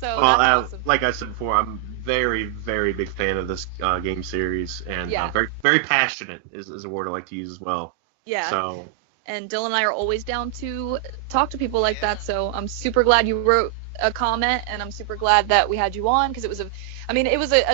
So that's awesome. Like I said before, I'm very, very big fan of this game series, and very, very passionate is a word I like to use as well. Yeah. So. And Dylan and I are always down to talk to people like that. So I'm super glad you wrote a comment, and I'm super glad that we had you on, because it was a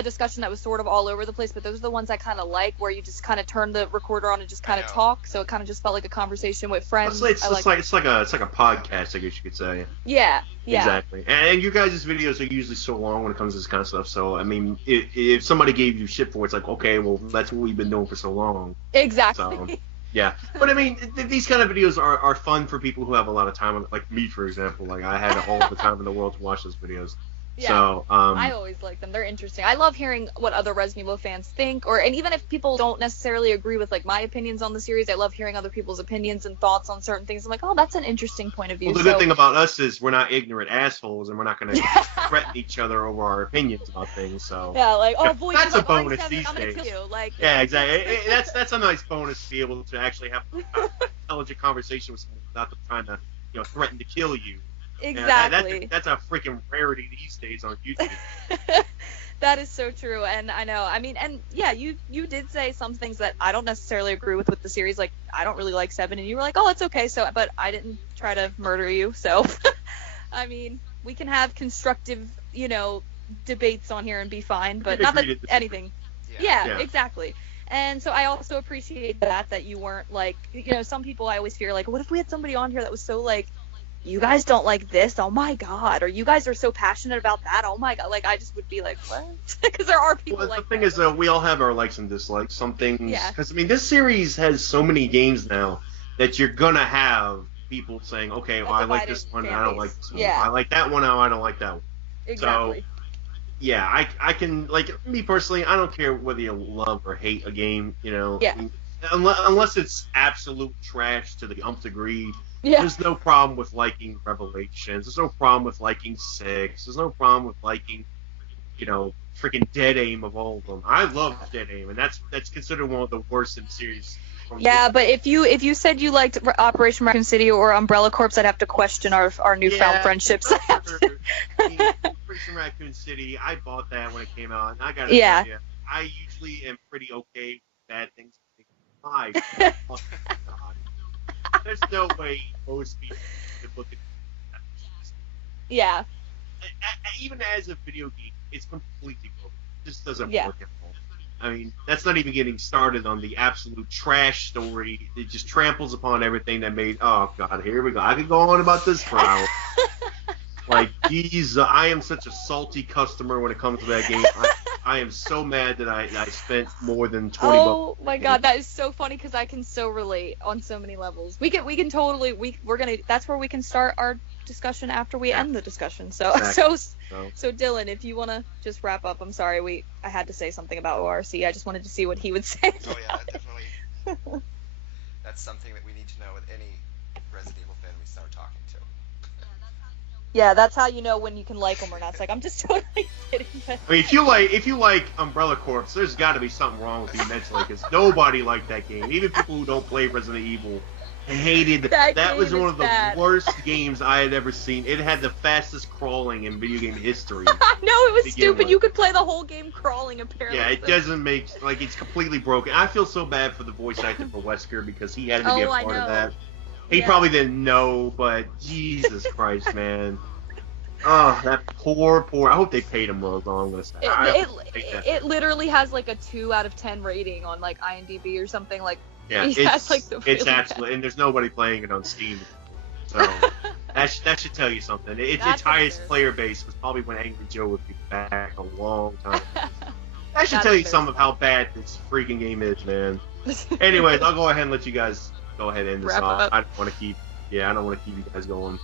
discussion that was sort of all over the place, but those are the ones I kind of like, where you just kind of turn the recorder on and just kind of talk. So it kind of just felt like a conversation with friends. It's like a podcast, I guess you could say. Yeah. Exactly. And you guys' videos are usually so long when it comes to this kind of stuff. So I mean, if somebody gave you shit for it, it's like, okay, well, that's what we've been doing for so long. Exactly. So, yeah, but I mean, these kind of videos are fun for people who have a lot of time, like me, for example. Like, I had all the time in the world to watch those videos. Yeah, so, I always like them. They're interesting. I love hearing what other Resident Evil fans think, and even if people don't necessarily agree with like my opinions on the series, I love hearing other people's opinions and thoughts on certain things. I'm like, oh, that's an interesting point of view. Well, the good thing about us is we're not ignorant assholes, and we're not going to threaten each other over our opinions about things. So yeah, like, oh, boy, that's a like, bonus these I'm gonna days. kill you. Like, yeah, exactly. That's a nice bonus to be able to actually have an intelligent conversation with someone without them trying to threaten to kill you. Exactly. That's a freaking rarity these days on YouTube. That is so true, and I know. I mean, and yeah, you did say some things that I don't necessarily agree with the series. Like, I don't really like 7, and you were like, oh, it's okay. So, but I didn't try to murder you. So, I mean, we can have constructive, debates on here and be fine. But not that anything. Yeah, exactly. And so I also appreciate that you weren't like, some people I always fear, like, what if we had somebody on here that was so like, you guys don't like this, oh my god, or you guys are so passionate about that, oh my god, like, I just would be like, what? Because there are people like that. The thing is, we all have our likes and dislikes. Some things, because I mean, this series has so many games now that you're gonna have people saying, okay, well, I like this one, I don't like this one. I like that one, I don't like that one. Exactly. So, yeah, I can, like, me personally, I don't care whether you love or hate a game, unless it's absolute trash to the nth degree. Yeah. There's no problem with liking Revelations. There's no problem with liking 6. There's no problem with liking, freaking Dead Aim of all of them. I love Dead Aim, and that's considered one of the worst in the series. Yeah, but if you said you liked Operation Raccoon City or Umbrella Corps, I'd have to question our newfound friendships. Operation Raccoon City, I bought that when it came out, and I gotta tell you, I usually am pretty okay with bad things. My God. There's no way most people could look at that. Yeah. Even as a video game, it's completely broken. It just doesn't work at all. I mean, that's not even getting started on the absolute trash story. It just tramples upon everything that made. Oh God, here we go. I could go on about this for hours. Like, geez, I am such a salty customer when it comes to that game. I am so mad that I spent more than 20 bucks. Oh my God, that is so funny because I can so relate on so many levels. We can totally we're gonna. That's where we can start our discussion after we end the discussion. So exactly. so Dylan, if you want to just wrap up, I'm sorry I had to say something about ORC. I just wanted to see what he would say. Oh yeah, definitely. That's something that we need to know with any Resident Evil fan we start talking to. Yeah, that's how you know when you can like them or not. It's like, I'm just totally kidding. But... I mean, if you like Umbrella Corps, there's got to be something wrong with you mentally, because nobody liked that game. Even people who don't play Resident Evil hated that. Was one of the worst games I had ever seen. It had the fastest crawling in video game history. I know, it was stupid. You could play the whole game crawling, apparently. Yeah, it doesn't make, like, it's completely broken. I feel so bad for the voice actor for Wesker, because he had to be a part of that. He probably didn't know, but Jesus Christ, man. Oh, that poor. I hope they paid him well, is all I'm going to say. It literally has like a 2 out of 10 rating on like IMDb or something. Like, Yeah, it's like the it's really absolutely, and there's nobody playing it on Steam. So that should tell you something. Its That's highest fair. player base was probably when Angry Joe would be back a long time. That should That's tell you fair. some of how bad this freaking game is, man. Anyways, I'll go ahead and let you guys go ahead and end this Wrap off. up. I don't want to keep you guys going.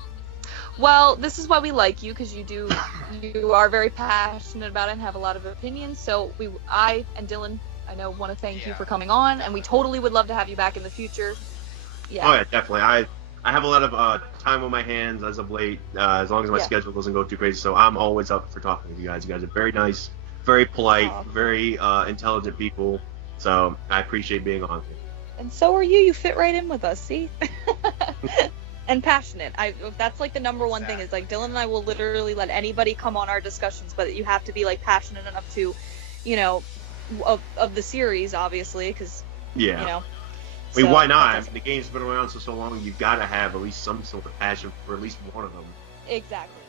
Well, this is why we like you, because you are very passionate about it and have a lot of opinions. So I and Dylan, I know, want to thank you for coming on, and we totally would love to have you back in the future. Yeah. Oh yeah, definitely. I have a lot of time on my hands as of late, as long as my schedule doesn't go too crazy. So I'm always up for talking with you guys. You guys are very nice, very polite, very intelligent people. So I appreciate being on here. And so are you. You fit right in with us. See. And passionate. That's like the number one thing is like Dylan and I will literally let anybody come on our discussions, but you have to be like passionate enough to, you know, of the series, obviously, because you know. I mean, why not? I mean, the game's been around so long. You've got to have at least some sort of passion for at least one of them. Exactly.